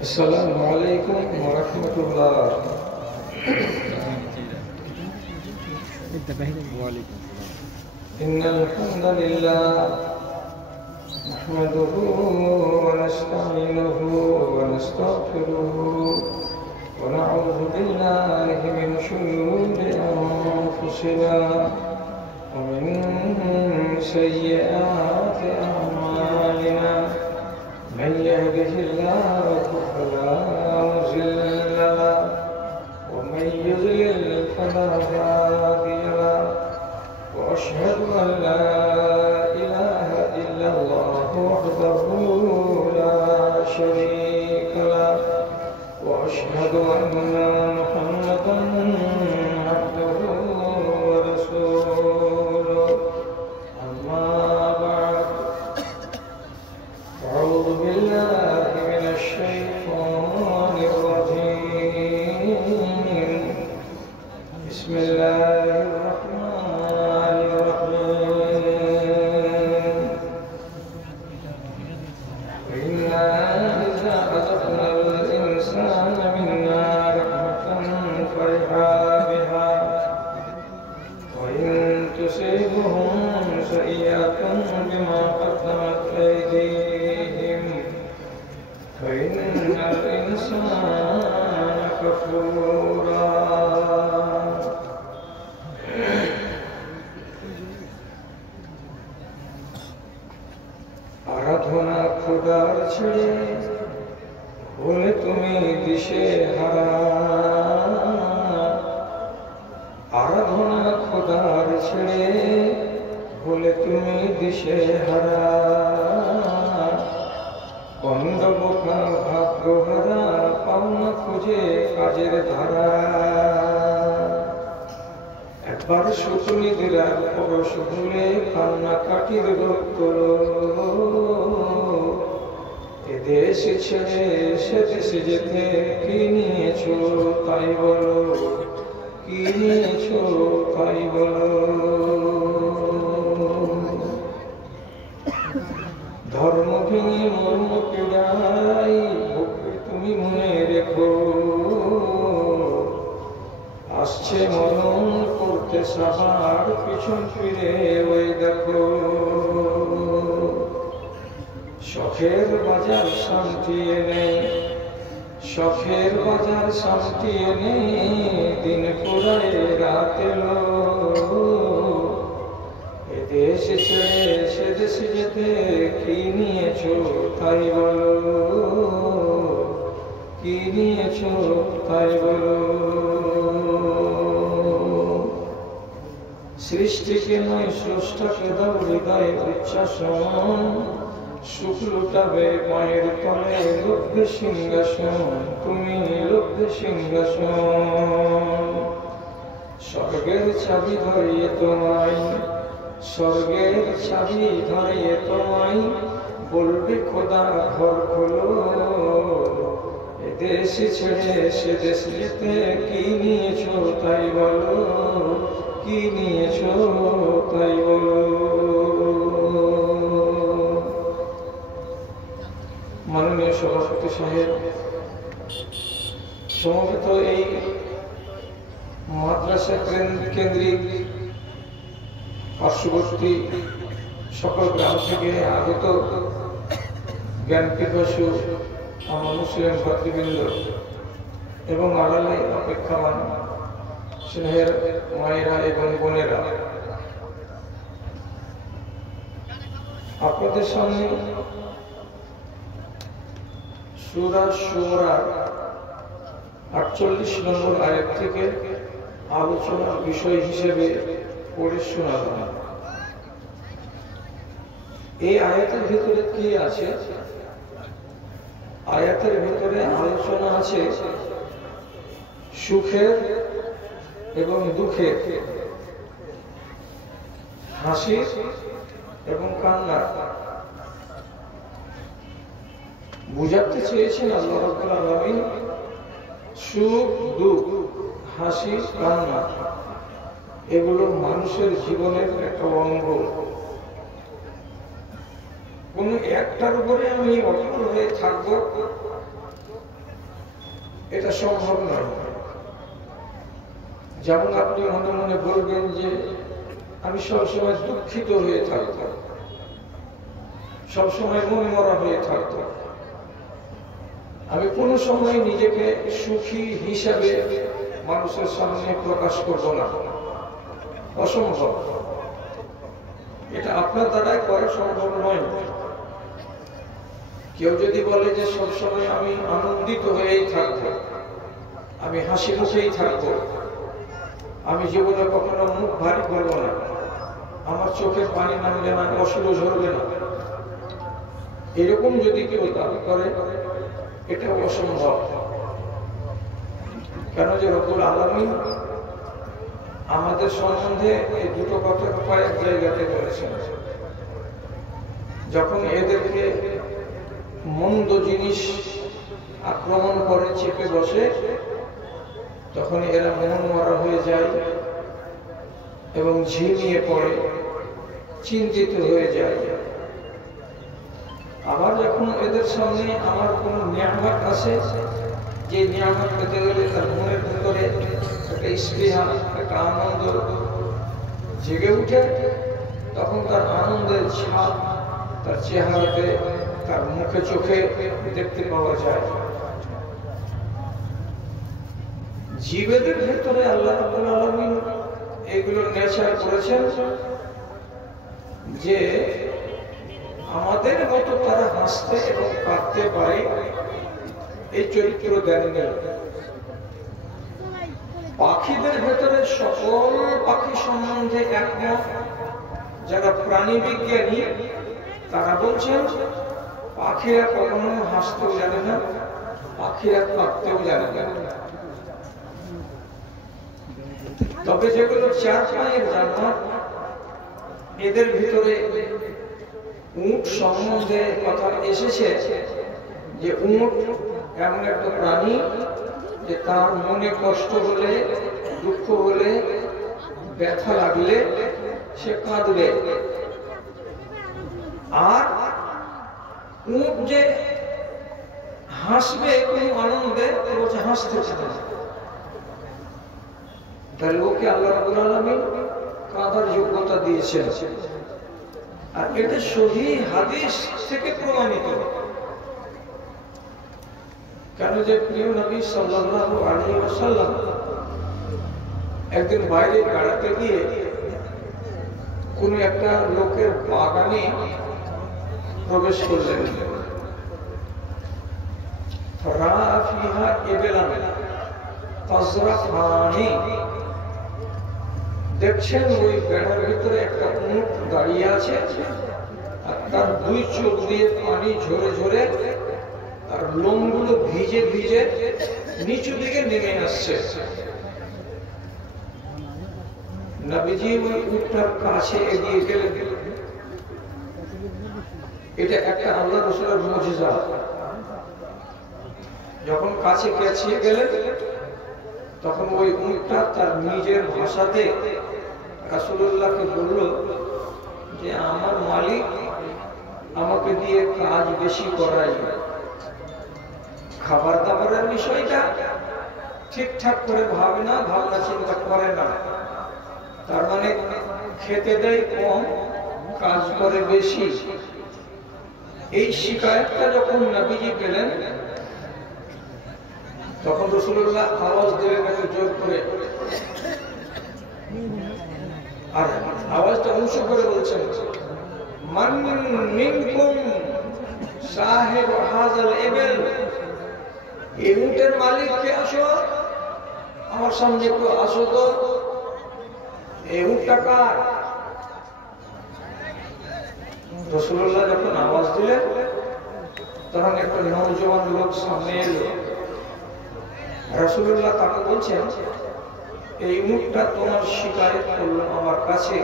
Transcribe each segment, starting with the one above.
السلام عليكم ورحمة الله. إن الحمد لله نحمده ونستعينه ونستغفره ونعوذ بالله من شرور أنفسنا ومن سيئات أعمالنا. من يهده الله فلا مضل له ومن يضلل فلا هادي له وأشهد أن لا إله إلا الله وحده لا شريك له وأشهد أن محمدا عبده ورسوله. أما بعد أعوذ بالله من الشيطان الرجيم. بسم الله الرحمن الرحيم. وإنا إذا أذقنا الإنسان منا رحمة فرحا بها وإن تصيبهم سيئة بما قدمت أيديهم فإن الإنسان كفورا. আরাধনা খোদার ছেড়ে হলে তুমি দিশে হারা। আরাধনা খোদার ছেড়ে হলে তুমি দিশে হারা। বন্ধবোকা ভাগ্যহারা পাওনা খুঁজে কাজের ধারা। একবার শুকুনিদিরা পরশ ভুলে কান্না কাটির রক্তর। এদেশ ছেড়ে সে দেশে যেতে কি নিয়েছো তাই বলো, কি নিয়েছো তাই বলো। ধর্ম ভেঙে মর্ম পীড়াই বুকে তুমি মনে রেখো। আসছে মরণ করতে সাবার পিছন ফিরে ওই দেখো। শখের বাজার শান্তি এনে, শখের বাজার শান্তি এনে দিন পুরায় রাত এলো। এদেশ ছেড়ে সে দেশে যেতে কি নিয়েছো তাই বলো, কি নিয়েছো তাই বলো। সৃষ্টিকে নয় স্রষ্টাকে দাও হৃদয় উচ্ছ্বাসন। সুখ লুটাবে পায়ের তলে লব্ধে সিংহাসন, তুমি লব্ধে সিংহাসন। স্বর্গের চাবি ধরিয়ে তোমায়, স্বর্গের চাবি ধরিয়ে তোমায় বলবে খোদা ঘর খোলো। এদেশ ছেড়ে সে দেশ যেতে কি নিয়েছো তাই বলো, কি নিয়েছো তাই বলো। মাননীয় সভাপতি সাহেব, সমবেত এই মাদ্রাসা কেন্দ্রিক পার্শ্ববর্তী সকল গ্রাম থেকে আগত জ্ঞান পিপাসু আমার মুসলিম ভাতৃবৃন্দ এবং আড়ালে অপেক্ষামান স্নেহের মায়েরা এবং বোনেরা, আপনাদের সামনে সূরা শুরা 48 নম্বর আয়াত থেকে আলোচনার বিষয় হিসেবে পড়ে শোনালাম। এই আয়াতের ভিতরে কি আছে? আয়াতের ভিতরে আলোচনা আছে সুখের এবং দুঃখের, হাসির এবং কান্নার। বুঝাতে চেয়েছেন আল্লাহ রাব্বুল আলামিন সুখ দুঃখ হাসি কান্না এগুলো মানুষের জীবনের একটা অঙ্গ। কোন একটার উপরে আমি অটল হয়ে থাকবো এটা সম্ভব নয়। যেমন আপনি মনে মনে বলবেন যে আমি সবসময় দুঃখিত হয়ে থাকব, সবসময় মন মরা হয়ে থাকব, আমি কোনো সময় নিজেকে সুখী হিসাবে মানুষের সামনে প্রকাশ করব না, অসম্ভব। এটা আপনার দ্বারাই করা সম্ভব নয়। কেউ যদি বলে যে সবসময় আমি আনন্দিত হয়েই থাকবো, আমি হাসি মুখেই থাকবো, আমি জীবনে কখনো মুখ ভারী করবো না, আমার চোখের পানি নামবে না, অশ্রু ঝরবে না, এরকম যদি কেউ দাবি করে এটা অসম্ভব। কেন যে রব্বুল আলামিন আমাদের সম্বন্ধে এই দুটো কথা কয়েক জায়গাতে বলেছেন। যখন এদেরকে মন্দ জিনিস আক্রমণ করে চেপে বসে, তখন এরা মন মরা হয়ে যায় এবং ঝিমিয়ে পড়ে, চিন্তিত হয়ে যায়। আবার যখন এদের সামনে আমার কোন নিয়ামত আছে, যে নিয়ামত পেতে গেলে তার মনের ভিতরে একটা স্পৃহা, একটা আনন্দ জেগে উঠে, তখন তার আনন্দের ছাপ তার চেহারাতে, তার মুখে চোখে দেখতে পাওয়া যায়। জীবেদের ভেতরে আল্লাহ রাব্বুল আলামিন এগুলো নেচার করেছেন যে আমাদের মতো তারা হাসতে এবং কাঁদতে পারে, এই চরিত্র দেননি। পাখিদের ভেতরে সকল পাখি সম্বন্ধে একমত যারা প্রাণী বিজ্ঞানী, তারা বলছেন পাখিরা কখনো হাসতেও জানে না, পাখিরা কাঁদতেও জানে না। তবে যেগুলো চার পায়ের জানোয়ার, এদের ভিতরে উট সম্বন্ধে কথা এসেছে যে উট এমন একটা প্রাণী যে তার মনে কষ্ট হলে, দুঃখ হলে, ব্যথা লাগলে সে কাঁদবে। আর উট যে হাসবে কোন আনন্দে, বলছে হাসতে চায় না। তাহলে ওকে আল্লাহ রাব্বুল আলামিন কাঁদার যোগ্যতা দিয়েছেন। আর এটা সহিহ হাদিস থেকে প্রমাণিত। কেন যে প্রিয় নবী সাল্লাল্লাহু আলাইহি ওয়াসাল্লাম একদিন বাইরে বেড়াতে গিয়ে কোন একটা লোকের বাগানে প্রবেশ করলেন। রাআ ফিহা ইবলান তাজরাফানি, দেখছেন ওই বেড়ার ভিতরে একটা উট দাঁড়িয়ে আছে, আর তার দুই চোখ দিয়ে পানি ঝরে ঝরে তার লোমগুলো ভিজে ভিজে নিচু দিকে নেমে আসছে। নবীজি ওই উটটার কাছে এগিয়ে গেলেন। এটা একটা আল্লাহ রাসূলের মুজিজা। যখন কাছে পেছিয়ে গেলেন, তখন ওই উটটা তার নিজের ভাষাতে রাসূলুল্লাহকে বলল যে আমার মালিক আমাকে দিয়ে কাজ বেশি করাই, খাবার দাবারের বিষয়টা ঠিকঠাক করে ভাবে না, ভাবনা চিন্তা করে না। তার মানে খেতে দেয় কম, কাজ করে বেশি। এই শিকায়তটা যখন নবীজি পেলেন, তখন রাসূলুল্লাহ আওয়াজ দিলেন একটু জোর করে, আর আওয়াজটা উঁচু করে বলছেন, মান মিনকুম সাহেব হাযাল ইবল, এই উটের মালিক কে? আসো আমার সামনে, একটু আসো তো। এই উটটা কার? রাসূলুল্লাহ যখন আওয়াজ দিলেন, তখন একটা নওজোয়ান লোক সামনে এলো। রাসূলুল্লাহ তাকে বলছেন, এই উটটা তোমার শিকায়ত করলো আমার কাছে,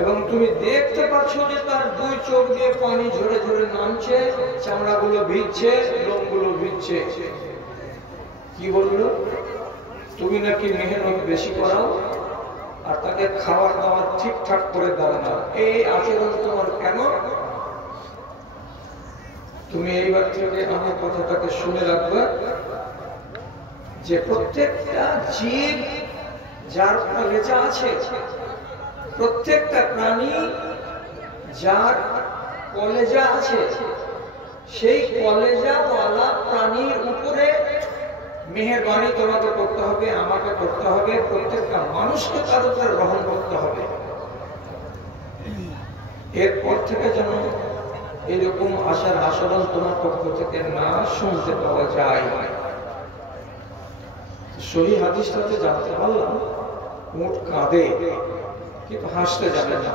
এবং তুমি দেখতে পাচ্ছ যে তার দুই চোখ দিয়ে পানি ঝরে ঝরে নামছে, চামড়াগুলো ভিজছে, লোমগুলো ভিজছে। কি বললো? তুমি নাকি মেহনত বেশি করাও আর তাকে খাবার দাবার ঠিকঠাক করে দাও না। এই আচরণ তোমার কেন? তুমি এইবার থেকে আমার কথাটাকে শুনে রাখবে। যে প্রত্যেকটা জীব যার কলেজা আছে, প্রত্যেকটা প্রাণী যার কলেজা আছে, সেই কলেজাওয়ালা প্রাণীর উপরে মেহেরবানি তোমাকে করতে হবে, আমাকে করতে হবে, প্রত্যেকটা মানুষকে তার উপরে গ্রহণ করতে হবে। এরপর থেকে যেন এরকম আশার আচরণ তোমার পক্ষ থেকে না শুনতে পাওয়া যায়। সহি হাদিসটাতে জানতে পারলাম উট কাঁদে কিন্তু হাসতে যাবে না।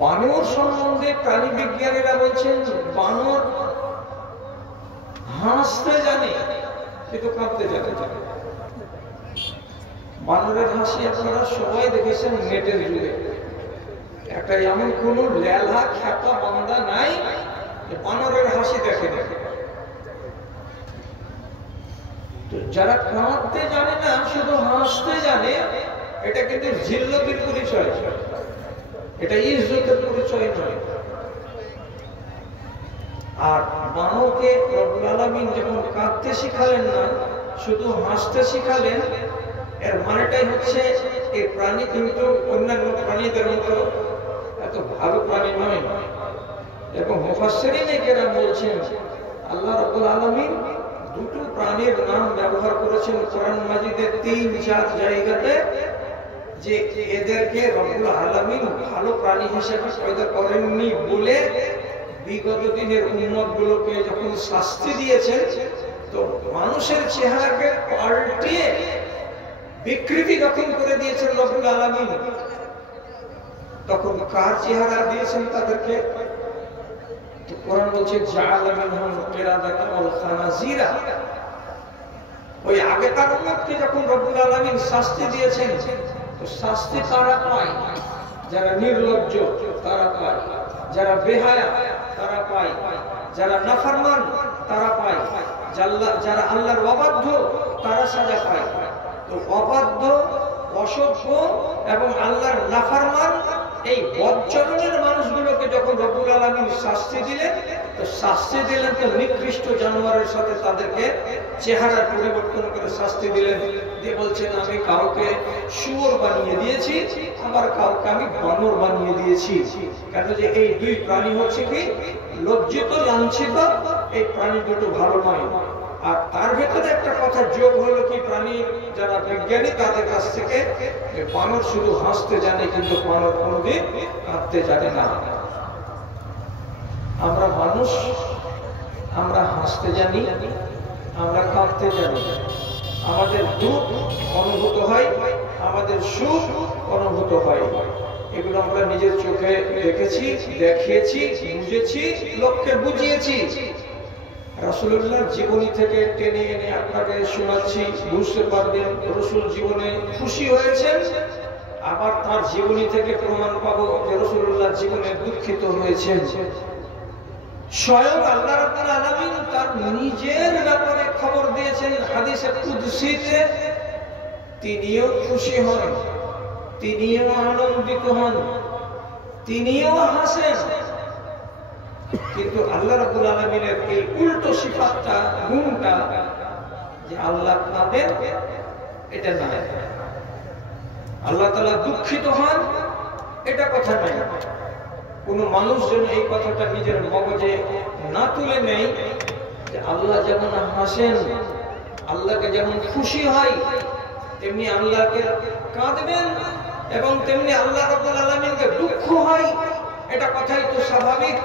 বানর সম্বন্ধে প্রাণী বিজ্ঞানীরা বলছেন বানর হাসতে জানে কিন্তু কাঁদতে জানে না। বানরের হাসি আপনারা সবাই দেখেছেন নেটের যুগে। একটা এমন কোন লেলা খ্যাপা বান্দা নাই যে বানরের হাসি দেখে না। যারা কাঁদতে জানে না, শুধু হাসতে জানে, এটা কিন্তু জিল্লতির পরিচয়, এটা ইজ্জতের পরিচয় নয়। আর বানরকে রব্বুল আলামিন যখন কাঁদতে শিখালেন না, শুধু হাসতে শিখালেন, এর মানেটাই হচ্ছে এই প্রাণী কিন্তু অন্যান্য প্রাণীদের মতো এত ভালো প্রাণী নয়। এবং মুফাসসিরিনে কেরাম বলছেন আল্লাহ রাব্বুল আলামিন দুটো প্রাণীর নাম ব্যবহার করেছেন কোরআন মাজিদে ৩-৪ জায়গাতে, যে এদেরকে রব্বুল আলামিন ভালো প্রাণী হিসেবে পয়দা করেননি বলে বিগত দিনের উম্মতগুলোকে যখন শাস্তি দিয়েছেন, তো মানুষের চেহারাকে পাল্টিয়ে বিকৃতি যখন করে দিয়েছেন রব্বুল আলামিন, তখন কার চেহারা দিয়েছেন তাদেরকে? তো কোরআন বলছে জাআলা মিনহুম কিরাদাতান ওয়াল খানাজিরা। ওই আগেকার উম্মতকে যখন রব্বুল আলামিন শাস্তি দিয়েছেন, তো শাস্তি তারা পায় যারা নির্লজ্জ, তারা পায় যারা বেহায়া, তারা পায় যারা নাফরমান, তারা পায় যারা আল্লাহর অবাধ্য, তারা সাজা পায়। তো অবাধ্য, অসভ্য এবং আল্লাহর নাফরমান এই বদচরণের মানুষগুলোকে যখন রব্বুল আলামিন শাস্তি দিলেন, তো শাস্তি দিলেন তো নিকৃষ্ট জানোয়ারের সাথে তাদেরকে চেহারা পরিবর্তন করে শাস্তি দিলেন। দিয়ে বলছেন আমি কাউকে শুয়োর বানিয়ে দিয়েছি, আবার কাউকে আমি বানর বানিয়ে দিয়েছি। কেন যে এই দুই প্রাণী হচ্ছে কি লজ্জিত, লাঞ্ছিত, এই প্রাণী দুটো ভালো নয়। আর তার ভেতরে একটা কথা যোগ হলো কি, প্রাণী যারা বিজ্ঞানী তাদের কাছ থেকে বানর শুধু হাসতে জানে কিন্তু বানর কোনোদিন কাঁদতে জানে না। আমরা মানুষ, আমরা হাসতে জানি, আমরা কাঁদতে জানি। আমাদের দুঃখ অনুভূত হয়, আমাদের সুখ অনুভূত হয়। এগুলো আমরা নিজের চোখে দেখেছি, দেখিয়েছি, বুঝেছি, লোককে বুঝিয়েছি। রাসূলুল্লাহর জীবনী থেকে টেনে এনে আপনাকে শোনাচ্ছি, বুঝতে পারবেন রাসূল জীবনে খুশি হয়েছেন। আবার তার জীবনী থেকে প্রমাণ পাবো যে রাসূলুল্লাহ জীবনে দুঃখিত হয়েছেন। স্বয়ং আল্লাহ রাব্বুল আলামিন তার নিজের ব্যাপারে খবর দিয়েছেন হাদিসে কুদসিতে, তিনিও খুশি হন, তিনিও আনন্দিত হন, তিনিও হাসেন। কিন্তু আল্লাহ রাব্বুল আলামিনের এই উল্টো সিফাতটা, গুণটা, যে আল্লাহ কাঁদেন, এটা না। আল্লাহ তাআলা দুঃখিত হন, এটা কথা নাই। কোন মানুষ যেন এই কথাটা নিজের মগজে না তুলে নেই যে আল্লাহ যেমন হাসেন, আল্লাহকে যেমন খুশি হয়, তেমনি আল্লাহকে কাঁদবেন, এবং তেমনি আল্লাহ রাব্বুল আলামিনকে দুঃখ হয়। এটা কথাই তো স্বাভাবিক।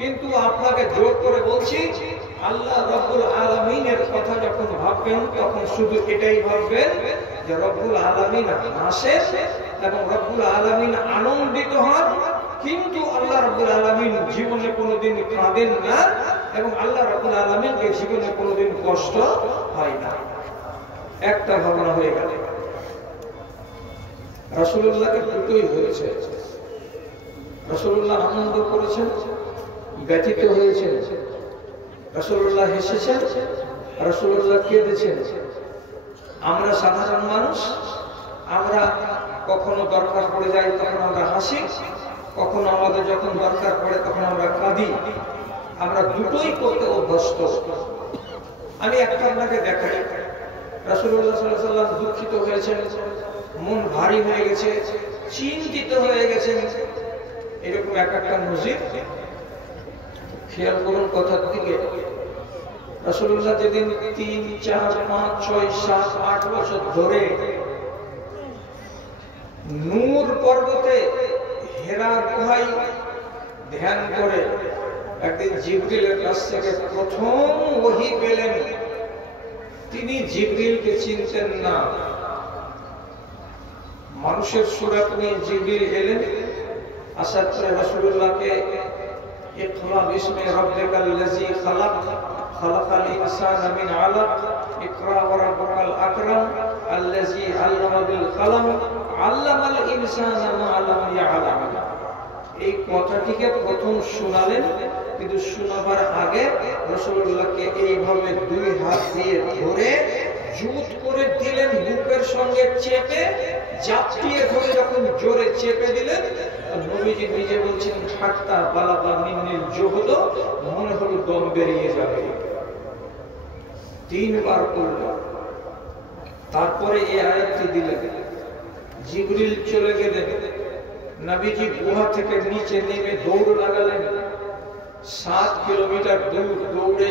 কিন্তু আপনাকে জোর করে বলছি, আল্লাহ রাব্বুল আলামিনের কথা যখন ভাববেন, তখন শুধু এটাই ভাববেন যে রব্বুল আলামিন হাসেন এবং রব্বুল আলামিন আনন্দিত হন। কিন্তু আল্লাহ রাব্বুল আলামিন জীবনে কোনোদিন কাঁদেন না, এবং আল্লাহ রাব্বুল আলামিনকে জীবনে কোনোদিন কষ্ট হয় না। একটা ভাবনা হয়ে গেল। রাসূলুল্লাহকে দুটোই হয়েছে। রাসূলুল্লাহ আনন্দ করেছেন, ব্যথিত হয়েছেন। রাসূলুল্লাহ হেসেছেন, রাসূলুল্লাহ কেঁদেছেন। আমরা সাধারণ মানুষ, আমরা কখনো দরকার পড়ে যায় তখন আমরা হাসি, কখনো আমাদের যখন দরকার পড়ে তখন আমরা কাঁদি। আমরা দুটোই করতে অভ্যস্ত। আমি একটা আপনাকে দেখাই, রাসূলুল্লাহ সাল্লাল্লাহু আলাইহি ওয়াসাল্লাম দুঃখিত হয়েছেন, মন ভারী হয়ে গেছে, চিন্তিত হয়ে গেছেন, এরকম একটা নজির খেয়াল করুন কথার দিকে। রাসূলুল্লাহ যেদিন 3, 4, 5, 6, 7, 8 বছর ধরে নূর পর্বতে হেরা গুহায় ধ্যান করে একদিন জিবরিলের কাছ থেকে প্রথম ওহী পেলেন, তিনি জিবরিলকে চিনতেন না। মানুষের সুরাত নিয়ে জিবরিল এলেন, আসার পরে রাসূলুল্লাহকে ইকরা বিসমি রাব্বিকাল্লাযী খালাক খালাকাল ইনসানা মিন আলাক ইকরা ওয়া রাব্বুকাল আকরাম আল্লাযী আল্লামা বিল কলম আল্লামাল ইনসানা মা লাম ইয়ালাম। এই কথাটিকে প্রথম শোনালেন, কিন্তু শোনাবার আগে রাসূলুল্লাহকে এইভাবে 2 হাত দিয়ে ধরে জুত করে দিলেন, বুকের সঙ্গে চেপে জাপটিয়ে ধরে যখন জোরে চেপে দিলেন, নবীজি নিজে বলছেন হাত্তা বালাগা মিন্নিল জুহদ, মনে হলো দম বেরিয়ে যাবে। 3 বার করলেন, তারপরে এই আয়াতটি দিলেন। জিবরিল চলে গেলেন, নবীজি গুহা থেকে নিচে নেমে দৌড় লাগালেন। 7 কিলোমিটার দৌড়ে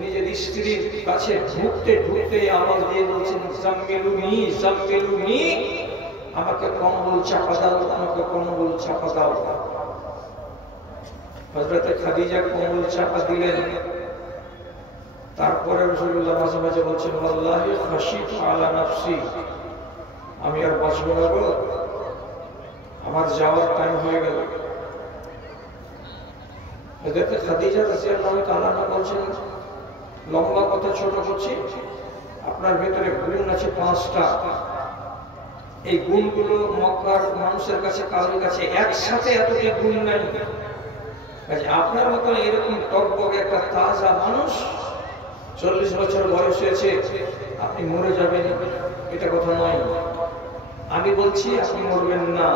নিজের স্ত্রীর কাছে ঢুকতে ঢুকতে আওয়াজ দিয়ে বলছেন জাম্মিলুনি জাম্মিলুনি, আমাকে কম্বল চাপা দাও, আমাকে কম্বল চাপা দাও। হযরতে খাদিজা কম্বল চাপা দিলেন। তারপরে রাসূলুল্লাহ মাঝে মাঝে বলছেন ওয়াল্লাহি খাশিতু আলা নাফসি, আমি আর বাঁচব না গো, আমার যাওয়ার টাইম হয়ে গেল। হযরত খাদিজা রাদিয়াল্লাহু তাআলা বলছেন, লম্বা কথা ছোট করছি, আপনার ভেতরে গুণ আছে 5টা। এই গুণগুলো মক্কার মানুষের কাছে, কারোর কাছে একসাথে এতটা গুণ নাই। আপনার মতো এরকম টকবক একটা তাজা মানুষ, 40 বছর বয়স হয়েছে, আপনি মরে যাবেন এটা কথা নয়। আমি বলছি আপনি মরবেন না।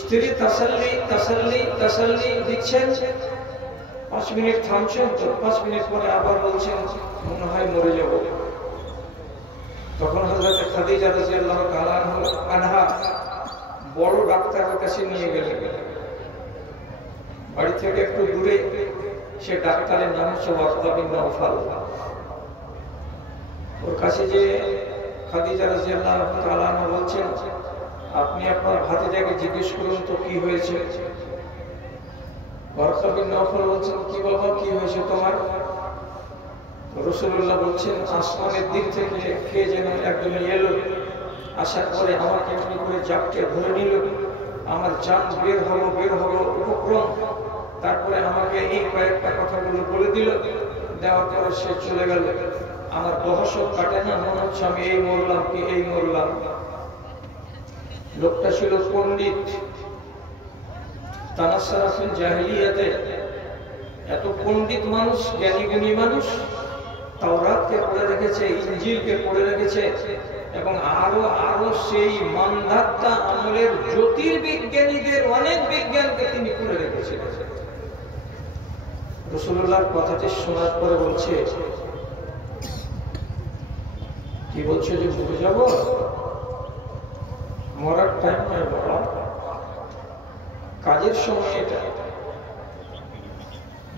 স্ত্রী তাসাল্লি তাসাল্লি তাসাল্লি দিচ্ছেন, 5 মিনিট থামছেন, তো 5 মিনিট পরে আবার বলছেন মনে হয় মরে যাব। তখন হযরত খাদিজা রাদিয়াল্লাহু তাআলা আনহা বড় ডাক্তারের কাছে নিয়ে গেলেন। বাড়ি থেকে একটু দূরে, সে ডাক্তারের নাম হচ্ছে ওয়াক্কা বিন নাওফাল। ওর কাছে যে খাদিজা রাদিয়াল্লাহু তাআলা বলছেন, আপনি আপনার ভাতিজাকে জিজ্ঞেস করুন তো কি হয়েছে। ওয়াক্কা বিন নাওফাল বলছেন, কি বাবা কি হয়েছে তোমার? রাসূলুল্লাহ বলছেন, আসমানের দিক থেকে কে যেন একজন এলো, আসার পরে আমাকে এমনি করে জাপটে ধরে নিল, আমার জান বের হলো উপক্রম। তারপরে আমাকে এই কয়েকটা কথাগুলো বলে দিল, দেওয়ার পরে সে চলে গেল। আমার দহশত কাটে না, মনে হচ্ছে আমি এই মরলাম কি এই মরলাম। লোকটা ছিল পণ্ডিত, তানাসসারা ফিল জাহিলিয়াতে। এত পণ্ডিত মানুষ, জ্ঞানী গুণী মানুষ, তাওরাতকে পড়ে রেখেছে, ইনজিলকে পড়ে রেখেছে, এবং আরো সেই মানধাত্তা আমলের জ্যোতির্বিজ্ঞানীদের অনেক বিজ্ঞানকে তিনি পড়ে রেখেছিলেন। রাসূলুল্লাহর কথাটি শোনার পরে বলছে, কি বলছে যে বুঝে যাব? মরার টাইম নয় বাবা, কাজের সময় এটা।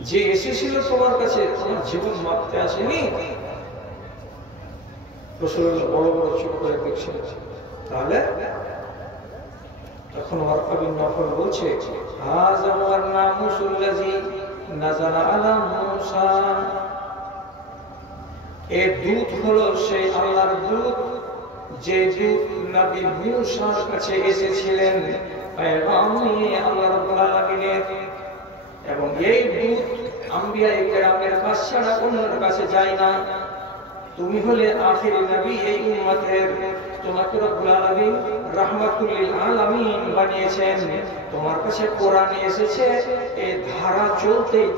যে এসেছিল তোমার কাছে, তোমার জীবন মাপতে আসেনি। রাসূলুল্লাহ বড় বড় চোখ করে দেখছেন। তাহলে তখন ওয়াক্কা বিন নাওফাল বলছে, হাযা ওয়ার নামুসুল্লাযী নাযালা আলা মূসা, এই দূত হলো সেই আল্লাহর দূত, যে দূত নবী মূসার কাছে এসেছিলেন পেগাম নিয়ে আল্লাহ রাব্বুল আলামিনের। এবং এই দূত আম্বিয়ায়ে কেরামের কাছ ছাড়া অন্যের কাছে যায় না। তুমি হলে আখির নবী এই উম্মতের, তোমাকে রব্বুল আলামিন রাহমাতুল লিল আলামিন বানিয়েছেন। তোমার কাছে কোরআন এসেছে, এই ধারা চলতেই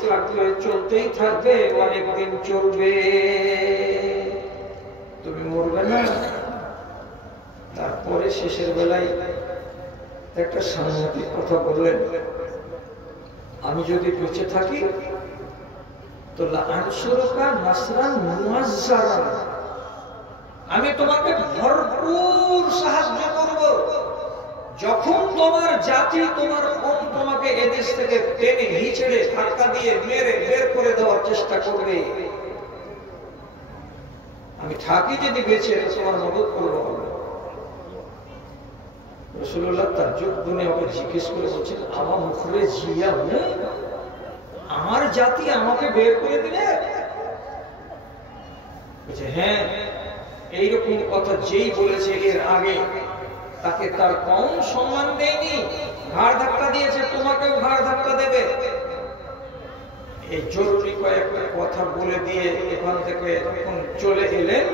থাকবে, অনেক দিন চলবে, তুমি মরবে না। তারপরে শেষের বেলায় একটা সাংঘাতিক কথা বললেন, আমি যদি বেঁচে থাকি তো লাআনসুরুকা নাসরান মুআজ্জারান, আমি তোমাকে ভরপুর সাহায্য করব। যখন তোমার জাতি, তোমার কওম তোমাকে এদেশ থেকে টেনে হিচড়ে ধাক্কা দিয়ে মেরে বের করে দেওয়ার চেষ্টা করবে, আমি থাকি যদি বেঁচে তোমার মদত করবো। রাসূলুল্লাহ তাজ্জুব গুনে ওকে জিজ্ঞেস করে বলছেন, আমা মুখরিজিয়া, আমার জাতি আমাকে বের করে দিলে? বলছে হ্যাঁ, এইরকম কথা যেই বলেছে এর আগে তাকে তার কম সম্মান দেয়নি, ঘাড় ধাক্কা দিয়েছে, তোমাকেও ঘাড় ধাক্কা দেবে। এই জরুরি কয়েকটা কথা বলে দিয়ে এখান থেকে যখন চলে এলেন,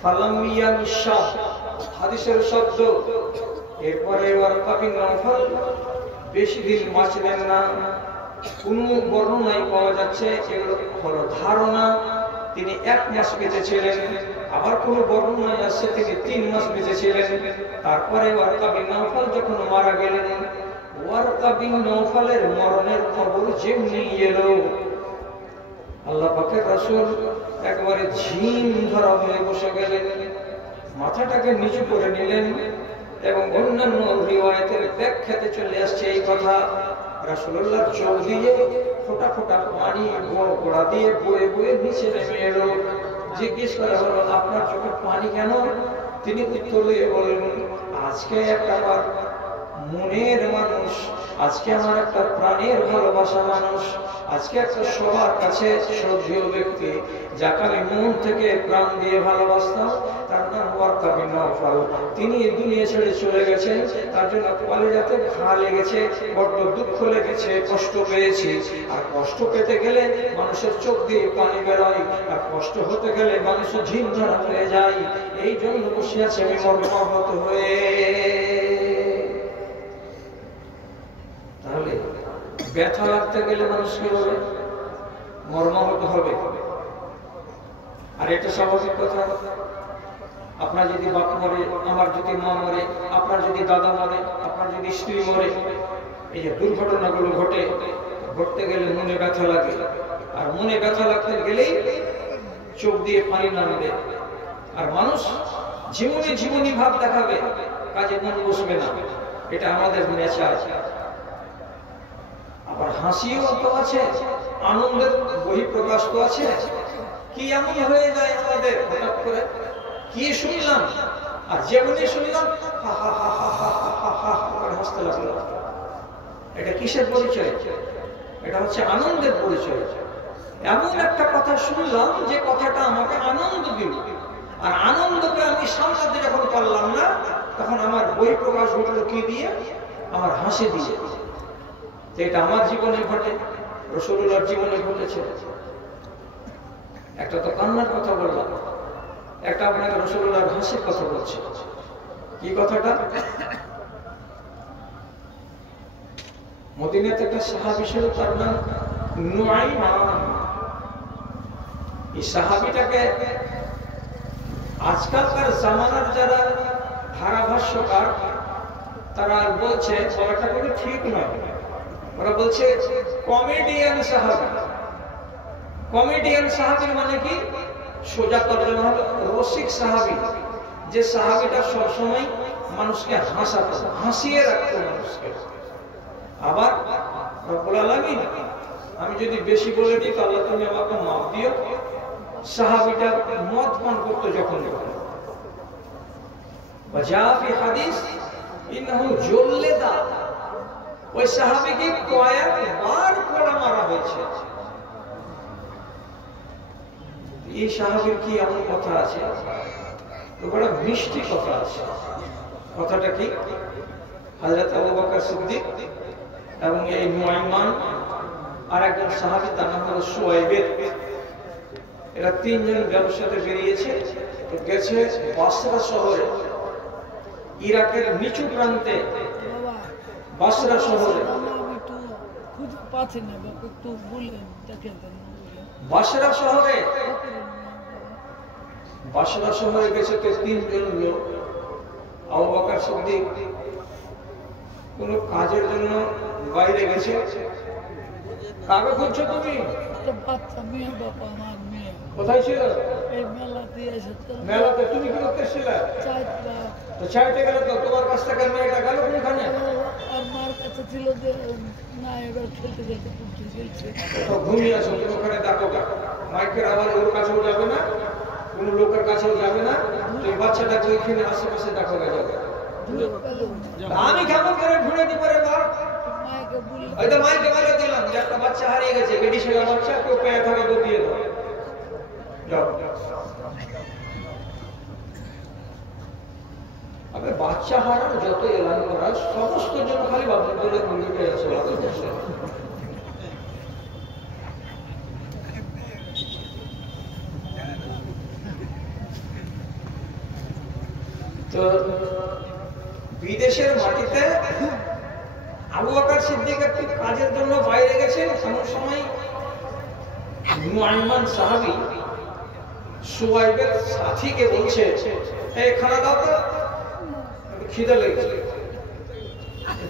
ফালামিয়ান শাহ হাদিসের শব্দ, এরপরে ওয়ারকা বিন নওফল বেশি দিন বাঁচলেন না। কোন বর্ণনায় পাওয়া যাচ্ছে এগুলো হলো ধারণা, তিনি 1 মাস বেঁচেছিলেন, আবার কোন বর্ণনায় আছে তিনি 3 মাস বেঁচেছিলেন। তারপরে ওয়ারকা বিন নওফল যখন মারা গেলেন, ওয়ারকা বিন নওফলের মরণের খবর যেমনি এলো, আল্লাহ পাকের রাসূল একবারে ঝিম ধরা হয়ে বসে গেলেন, মাথাটাকে নিচু করে নিলেন এবং অন্যান্য রিওয়ায়াতের ব্যাখ্যাতে চলে আসছে এই কথা, রাসূলুল্লাহর চোখ দিয়ে ফোঁটা ফোঁটা পানি গোড়া দিয়ে বয়ে বয়ে নিচে নেমে এলো। জিজ্ঞেস করা হলো, আপনার চোখে পানি কেন? তিনি উত্তর দিয়ে বললেন, আজকে একটা আমার মনের মানুষ, আজকে আমার একটা প্রাণের ভালোবাসা মানুষ, আজকে একটা সবার কাছে শ্রদ্ধেয় ব্যক্তি, যাকে আমি মন থেকে প্রাণ দিয়ে ভালোবাসতাম, তার নাম ওয়ারকা বিন নওফল। তিনি এই দুনিয়া ছেড়ে চলে গেছেন, তার জন্য কলেজাতে ঘা লেগেছে, বড্ড দুঃখ লেগেছে, কষ্ট পেয়েছি। আর কষ্ট পেতে গেলে মানুষের চোখ দিয়ে পানি বেরোয়, আর কষ্ট হতে গেলে মানুষের ঝিম ধরা হয়ে যায়। এই জন্য বসে আছে আমি মর্মাহত হয়ে। তাহলে ব্যথা লাগতে গেলে মানুষ কি হবে? মর্মাহত হবে। আর এটা স্বাভাবিক কথা। আপনার যদি বাপ মরে, আমার যদি মা মরে, আপনার যদি দাদা মরে, আপনার যদি স্ত্রী মরে, এই যে দুর্ঘটনাগুলো ঘটতে গেলে মনে ব্যথা লাগে। আর মনে ব্যথা লাগতে গেলেই চোখ দিয়ে পানি নামবে, আর মানুষ জীবনী জীবনী ভাব দেখাবে, কাজে মন বসবে না। এটা আমাদের নেচার। আবার হাসিও তো আছে, আনন্দের বহিঃপ্রকাশ তো আছে। কি এমন হয়ে যায় আমাদের হঠাৎ করে, কি শুনলাম আর যেমনি শুনলাম হাসতে লাগলো। এটা কিসের পরিচয়? এটা হচ্ছে আনন্দের পরিচয়। এমন একটা কথা শুনলাম যে কথাটা আমাকে আনন্দ দিল, আর আনন্দকে আমি সামলাতে যখন পারলাম না, তখন আমার বহিঃপ্রকাশ ঘটলো কি দিয়ে? আমার হাসি দিয়ে। এটা আমার জীবনে ঘটে, রাসূলুল্লাহর জীবনে ঘটেছে। একটা তো কান্নার কথা বললাম, একটা আপনাকে রাসূলুল্লাহর হাসির কথা বলছে। কি কথাটা? মদিনাতে একটা সাহাবী ছিল, তার নাম নুআইমান। এই সাহাবীটাকে আজকালকার জামানার যারা ধারাভাষ্যকার তারা বলছে বলাটা কিন্তু ঠিক নয়। ওরা বলছে কমেডিয়ান সাহাবী। কমেডিয়ান সাহাবীর মানে কি? সোজা তর্জমা হলো রসিক সাহাবী, যে সাহাবীটা সবসময় মানুষকে হাসাতো, হাসিয়ে রাখতো মানুষকে। আবার রব্বুল আলামিন, আমি যদি বেশি বলে দিই তো আল্লাহ তুমি আমাকে মাফ দিও, সাহাবীটা মদ পান করতো যখন ওয়াজাফি হাদিস ইন্নাহু জুল্লিদা, ওই সাহাবীকে কয়েকবার কোড়া মারা হয়েছে। এই সাহাবীর কি এমন কথা আছে? বড় মিষ্টি কথা আছে। কথাটা কি? হযরত আবু বকর সিদ্দিক এবং এই নুআইমান আর একজন সাহাবী, তার নাম হলো সুয়াইব। এরা তিনজন ব্যবসাতে বেরিয়েছে, গেছে বাসরা শহরে, ইরাকের নিচু প্রান্তে বাসরা শহরে। বাসরা শহরে গেছে তো তিনজন লোক। আবু বকর সিদ্দিক কোন কাজের জন্য বাইরে গেছে, কাকে খুঁজছো তুমি? বাচ্চা মেয়ে বাবা, আমার মেয়ে কোথায় ছিল? এই মেলাতে এসেছে। মেলাতে? তুমি কি করতে এসেছিলে? চাইতে তো চাইতে গেলে তো তোমার কাছ থেকে মেয়েটা গেল কোনখানে? আর মার কাছে ছিল যে না, এবার খেলতে খেলতে ফুটবল খেলছে। তো ঘুমিয়ে আছো তুমি, ওখানে দেখো। মাইকের আবার ওর কাছেও যাবে না, কোনো লোকের কাছেও যাবে না। তুমি বাচ্চাটাকে ওইখানে আশেপাশে দেখো যাবে। আমি কেমন করে ঘুরে দিব রে বাপ? মাকে বলি, ওই তো মাইকে বলে দিলাম যে একটা বাচ্চা হারিয়ে গেছে, বেটি ছেলে বাচ্চা, কেউ পেয়ে থাকে তো দিয়ে দাও। যাও। আবে বাচ্চা হারার যত এলান করা সমস্ত জন্য খালি বাচ্চাদের ভূমিকা আছে। তো বিদেশের মাটিতে আবু বকর সিদ্দিক একটি কাজের জন্য বাইরে গেছেন। এমন সময় নুআইমান সাহাবী সুয়াইবের সাথীকে বলছে, এই খানা দাও তো, খিদে লেগেছে।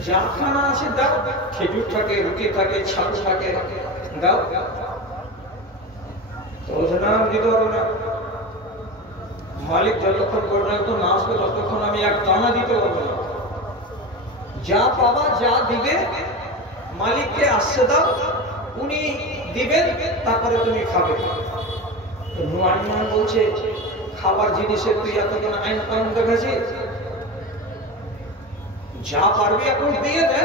যা খানা আছে দাও, খেজুর থাকে, রুটি থাকে, ছাতু থাকে, দাও। তো না দিতে পারবো না, মালিক যতক্ষণ পর্যন্ত না আসবে ততক্ষণ আমি এক দানা দিতে পারবো না। যা পাবা, যা দিবে, মালিককে আসতে দাও, উনি দিবেন, তারপরে তুমি খাবে। তো নুআইমান বলছে, খাবার জিনিসের তুই এতক্ষণ আইন কানুন দেখেছিস? যা পারবি এখন দিয়ে দে।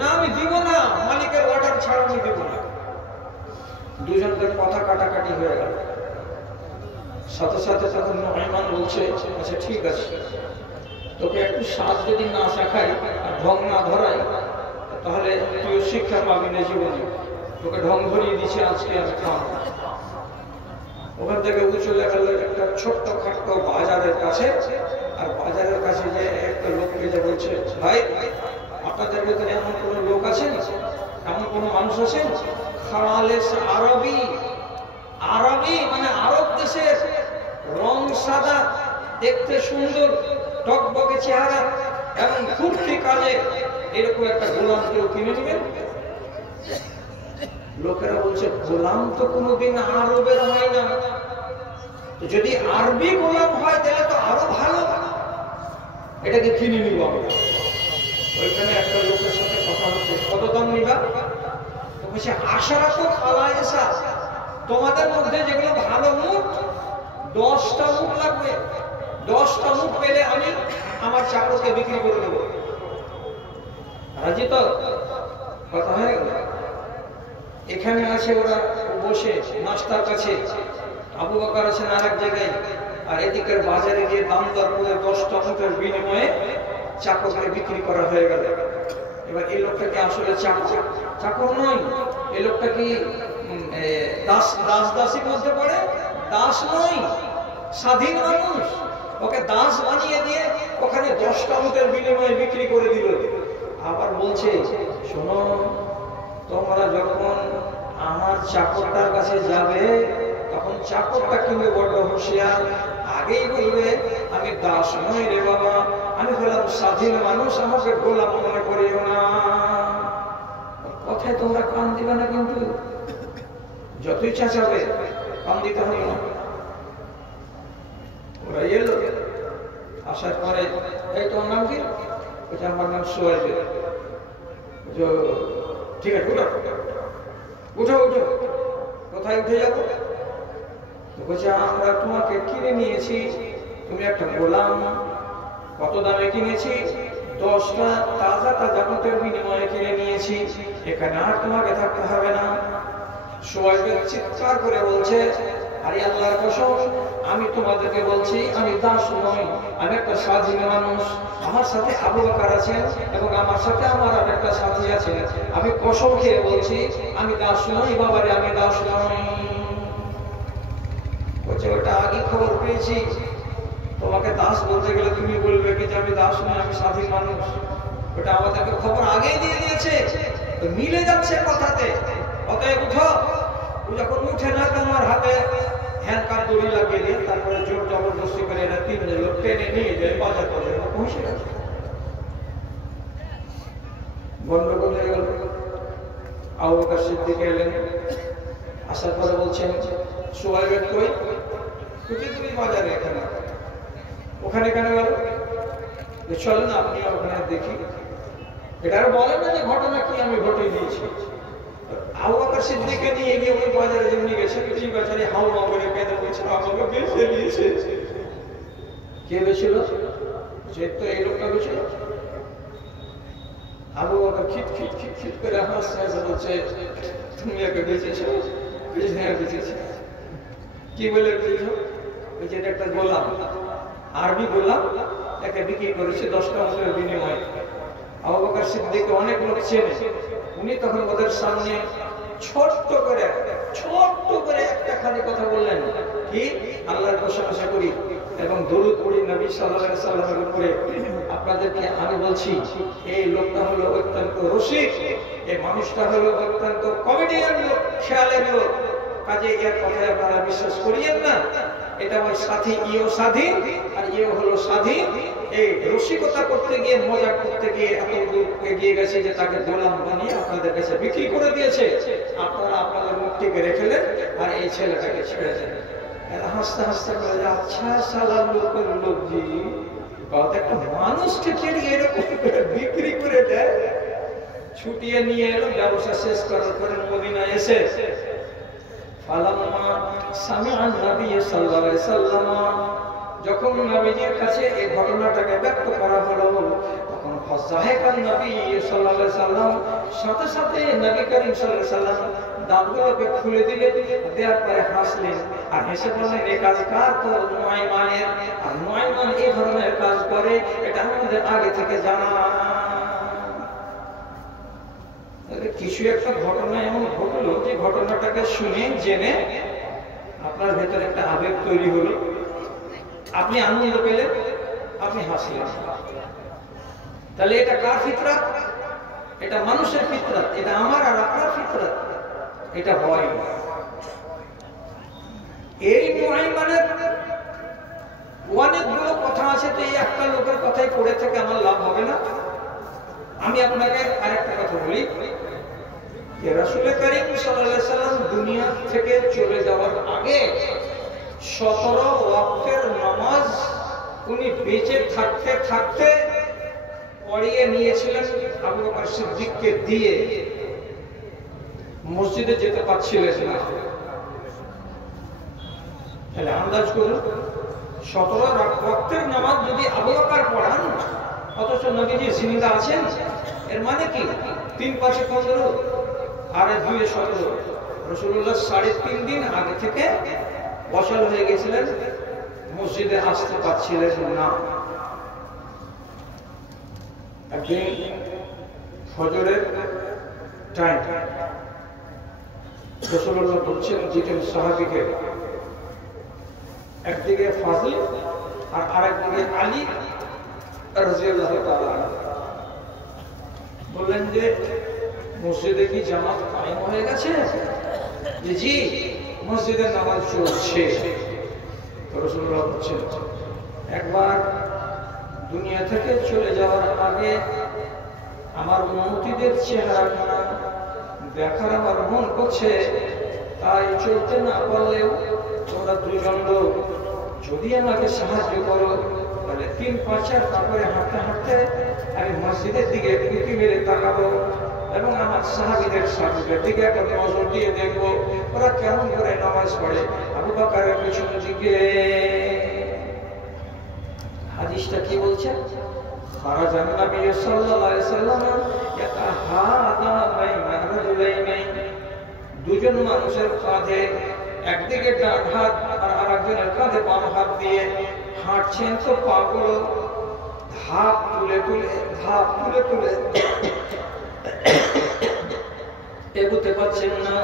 না আমি দিব না, মালিকের অর্ডার ছাড়া আমি দিব না। দুজনদের কথা কাটাকাটি হয়ে গেল। সাথে সাথে তখন নুআইমান বলছে, আচ্ছা ঠিক আছে, তোকে একটু স্বাদ যদি না শেখাই আর ঢং না ধরাই, তাহলে তুই শিক্ষা পাবি না জীবনে। তোকে ঢং ধরিয়ে দিচ্ছে আজকে আমি খাওয়া। ওখান থেকে চলে গেল একটা ছোট্ট খাট্ট বাজারের কাছে। আর বাজারের কাছে যে একটা লোককে যে বলছে, ভাই আপনাদের ভেতরে এমন কোনো লোক আছেন, এমন কোনো মানুষ আছেন? খালালেস আরবি, আরবি মানে আরব দেশের, রং সাদা, দেখতে সুন্দর, টকবকে চেহারা এবং ফুর্তি কাজে এরকম একটা গোলাম কেউ কিনে নেবেন? লোকেরা বলছে, গোলাম তো কোনোদিন আরবের হয় না, যদি আরবি গোলাম হয় তাহলে তো আরো ভালো, এটাকে কিনে নিব আমরা। ওইখানে একটা লোকের সাথে কথা হচ্ছে, কত দাম নিবা? তো বলছে, আশারা তো খালা এসা, তোমাদের মধ্যে যেগুলো ভালো মুখ, 10টা মুখ লাগবে, 10টা মুখ পেলে আমি আমার চাকরকে বিক্রি করে দেবো। রাজি তো? কথা হয়ে গেল। এখানে আছে ওরা বসে নাস্তার কাছে, আবু বকর আছেন আর এক জায়গায়, আর এদিকের বাজারে গিয়ে দাম দর করে 10টা মুখের বিনিময়ে চাকরকে বিক্রি করা হয়ে গেল। এবার এই লোকটাকে আসলে চাকর নয়, এই লোকটা কি দাসীর মধ্যে পড়ে? দাস নয়, স্বাধীন মানুষ। ওকে দাস বানিয়ে দিয়ে ওখানে 10টা মুখের বিনিময়ে বিক্রি করে দিল। আবার বলছে, শোনো, তোমরা যখন আমার চাকরটার কাছে যাবে, তখন চাকরটা কিন্তু বড় হুঁশিয়ার, আগেই বলবে আমি দাস নই রে বাবা, আমি হলাম স্বাধীন মানুষ, আমাকে গোলাম মনে করিও না। কথায় তোমরা কান দিবে না, কিন্তু যতই চাচাবে কান দিতে হবে না। ওরা এলো, আসার পরে, এই তোমার নাম কি? বলছে, আমার নাম সোয়াইব। ঠিক আছে, উঠো উঠো। কোথায় উঠে যাবো? বলছে, আমরা তোমাকে কিনে নিয়েছি, তুমি একটা গোলাম। কত দামে কিনেছি? 10টা তাজা তাজা মুখের বিনিময়ে কিনে নিয়েছি, এখানে আর তোমাকে থাকতে হবে না। সোয়াইব চিৎকার করে বলছে, আরে আল্লাহর কসম, আমি তোমাদেরকে বলছি আমি দাস নই, আমি একটা স্বাধীন মানুষ। আমার সাথে আবু বকর আছেন এবং আমার সাথে আমার আর একটা সাথী আছে, আমি কসম খেয়ে বলছি আমি দাস নই বাবারে, আমি দাস নই। বলছে, ওটা আগে খবর পেয়েছি, তোমাকে দাস বলতে গেলে তুমি বলবে কি যে আমি দাস নই, আমি স্বাধীন মানুষ। ওটা আমাদেরকে খবর আগেই দিয়ে দিয়েছে, তো মিলে যাচ্ছে কথাতে। অতএব উঠো। যখন উঠে না, তোমার হাতে হ্যান্ডকাপ দড়ি লাগিয়ে দিয়ে তারপরে জোর জবরদস্তি করে এরা 3 লোক টেনে নিয়ে যায় বাজার করে পৌঁছে গেছে। গন্ডগোল হয়ে গেল। আবু বকর সিদ্দিক এলেন, আসার পরে বলছেন সুহাইব কই? তুমি বাজারে এখানে, ওখানে কেন গেল? চলেন আপনি ওখানে দেখি। এটা আর বলেন না যে ঘটনা কি আমি ঘটিয়ে দিয়েছি। আবু বকর সিদ্দিককে নিয়ে গিয়ে ওই বাজারে যেমনি গেছে, কিছু বেচারি হাওয়া করে কেঁদে বলছিল আমাকে বেঁচে দিয়েছে। কে বেছিল? যে তো এই লোকটা বেছিল। আবু বকর খিট খিট খিট খিট করে হাসছে, বলছে তুমি একে বেঁচেছো? হ্যাঁ বেঁচেছি। কি বলে বেঁচেছ? বলছে এটা একটা গোলাম, আরবি গোলাম, একে বিক্রি করেছে 10 টাকার বিনিময়ে। আবু বকর সিদ্দিক অনেক লোক চেনে, উনি তখন ওদের সামনে ছোট্ট করে একটা খালি কথা বললেন, কি আল্লাহর প্রশংসা করি এবং দরুদ পড়ি নবী সাল্লাল্লাহু আলাইহি সাল্লামের উপরে। আপনাদেরকে আমি বলছি এই লোকটা হলো অত্যন্ত রসিক, এই মানুষটা হলো অত্যন্ত কমেডিয়ান লোক, খেয়ালের লোক। কাজে এর কথায় আপনারা বিশ্বাস করিয়েন না। এটা আমার সাথী, ইও স্বাধীন আর ইও হলো স্বাধীন। এই রসিকতা করতে গিয়ে, মজা করতে গিয়ে এত দূর এগিয়ে গেছে যে তাকে গোলাম বানিয়ে আপনাদের কাছে বিক্রি করে দিয়েছে। আপনারা আপনাদের মুক্তিকে রেখেলেন আর এই ছেলেটাকে ছেড়ে দেন। এরা হাসতে হাসতে বলে, আচ্ছা সালাম লোকের লোকজি, একটা মানুষকে ছেড়ে এরকম বিক্রি করে দেয়। ছুটিয়ে নিয়ে এলো, ব্যবসা শেষ করার পরে মদিনা এসে যখন নবীজির কাছে এই ঘটনাটাকে ব্যক্ত করা হলো, তখন সাথে সাথে নবী করিম সাল্লাল্লাহু আলাইহি সাল্লাম দাঁতগুলোকে খুলে দিলে, দেওয়ার পরে হাসলেন আর হেসে বললেন, এই কাজ কার? তো নুআইমানের। আর নুআইমান এই ধরনের কাজ করে, এটা আমাদের আগে থেকে জানা। কিছু একটা ঘটনা এমন ঘটলো যে ঘটনাটাকে শুনে জেনে আপনার ভেতরে একটা আবেগ তৈরি হলো, আপনি আনন্দ পেলেন, আপনি হাসলেন। তাহলে এটা কার ফিতরাত? এটা মানুষের ফিতরাত, এটা আমার আর আপনার ফিতরাত। এটা হয় এই নুআইমানের অনেকগুলো কথা আছে, তো এই একটা লোকের কথাই পড়ে থেকে আমার লাভ হবে না। আমি আপনাকে আরেকটা কথা বলি, রাসূল করিম সাল্লাল্লাহু আলাইহি সাল্লাম দুনিয়া থেকে চলে যাওয়ার আগে 17 ওয়াক্তের নামাজ উনি বেঁচে থাকতে থাকতে পড়িয়ে নিয়েছিলেন আবু বকর সিদ্দিককে দিয়ে। মসজিদে যেতে পারছিলেন না। তাহলে আন্দাজ করুন, 17 ওয়াক্তের নামাজ যদি আবু বকর পড়ান, অথচ নবীজি জিন্দা আছেন, এর মানে কি? 3 × 5 = 15 আর 2 × 17। রাসূলুল্লাহ 3.5 দিন আগে থেকে অচল হয়ে গেছিলেন, মসজিদে আসতে পারছিলেন না। একদিন ফজরের টাইম, রাসূলুল্লাহ বলছেন দুজন সাহাবীকে, একদিকে ফাজিল আর আরেকদিকে আলী রাদিয়াল্লাহু তাআলা, বললেন যে মসজিদে কি জামাত কায়েম হয়ে গেছে? জি, মসজিদের নামাজ চলছে। রাসূলুল্লাহ বলছেন, একবার দুনিয়া থেকে চলে যাওয়ার আগে আমার উম্মতীদের চেহারাখানা দেখার আমার মন করছে, তাই চলতে না পারলেও তোমরা দুজন লোক যদি আমাকে সাহায্য করো, তাহলে 3 × 5 তারপরে হাঁটতে হাঁটতে আমি মসজিদের দিকে উঁকি মেরে তাকাবো এবং আমার সাহাবীদের সাথে দিকে একটা নজর দিয়ে দেখবো ওরা কেমন করে নামাজ পড়ে। আবু বকরের পিছন দিকে হাদিসটা কি বলছে? খারাজান নবী সাল্লাল্লাহু আলাইহি সাল্লাম ইয়াতাহাদা বাইনা রাজুলাইনি, দুজন মানুষের কাঁধে একদিকে ডান হাত আর আরেকজনের কাঁধে বাম হাত দিয়ে হাঁটছেন। তো পাগুলো ধাপ তুলে তুলে এগোতে পারছেন না।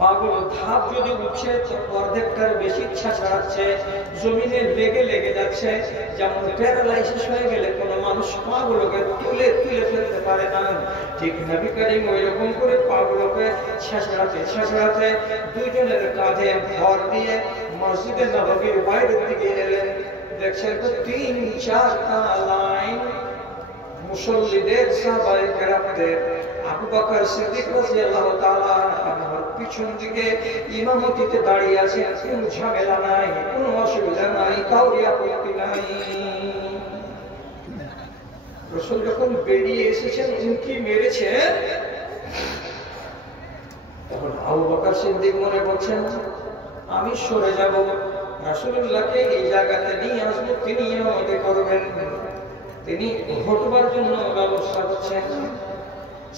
পাগুলো ধাপ যদি উঠছে তো অর্ধেকটার বেশি ইচ্ছা ছাড়াচ্ছে, জমিনে লেগে যাচ্ছে। যেমন প্যারালাইসিস হয়ে গেলে কোনো মানুষ পাগুলোকে তুলে ফেলতে পারে না, ঠিক নবী করিম ওই রকম করে পাগুলোকে ছেঁচড়াতে দুজনের কাঁধে ভর দিয়ে মসজিদে নববীর বাইরের দিকে এলেন। দেখছেন তো 3-4টা লাইন মুসল্লিদের, সাহাবায়ে কেরামদের। আবু আবু বকর সিদ্দিক রাদিয়াল্লাহু তাআলা আনহুর পিছন দিকে ইমামতিতে দাঁড়িয়ে আছেন। কোনো ঝামেলা নাই, কোনো অসুবিধা নাই, কাউরি আপত্তি নাই। রাসূল যখন বেরিয়ে এসেছেন, উনকি মেরেছে, তখন আবু বকর সিদ্দিক মনে করছেন আমি সরে যাব, রাসূলুল্লাহকে এই জায়গাতে নিয়ে আসবো, তিনি ইমামতি করবেন। তিনি ঘটবার জন্য ব্যবস্থা করছেন।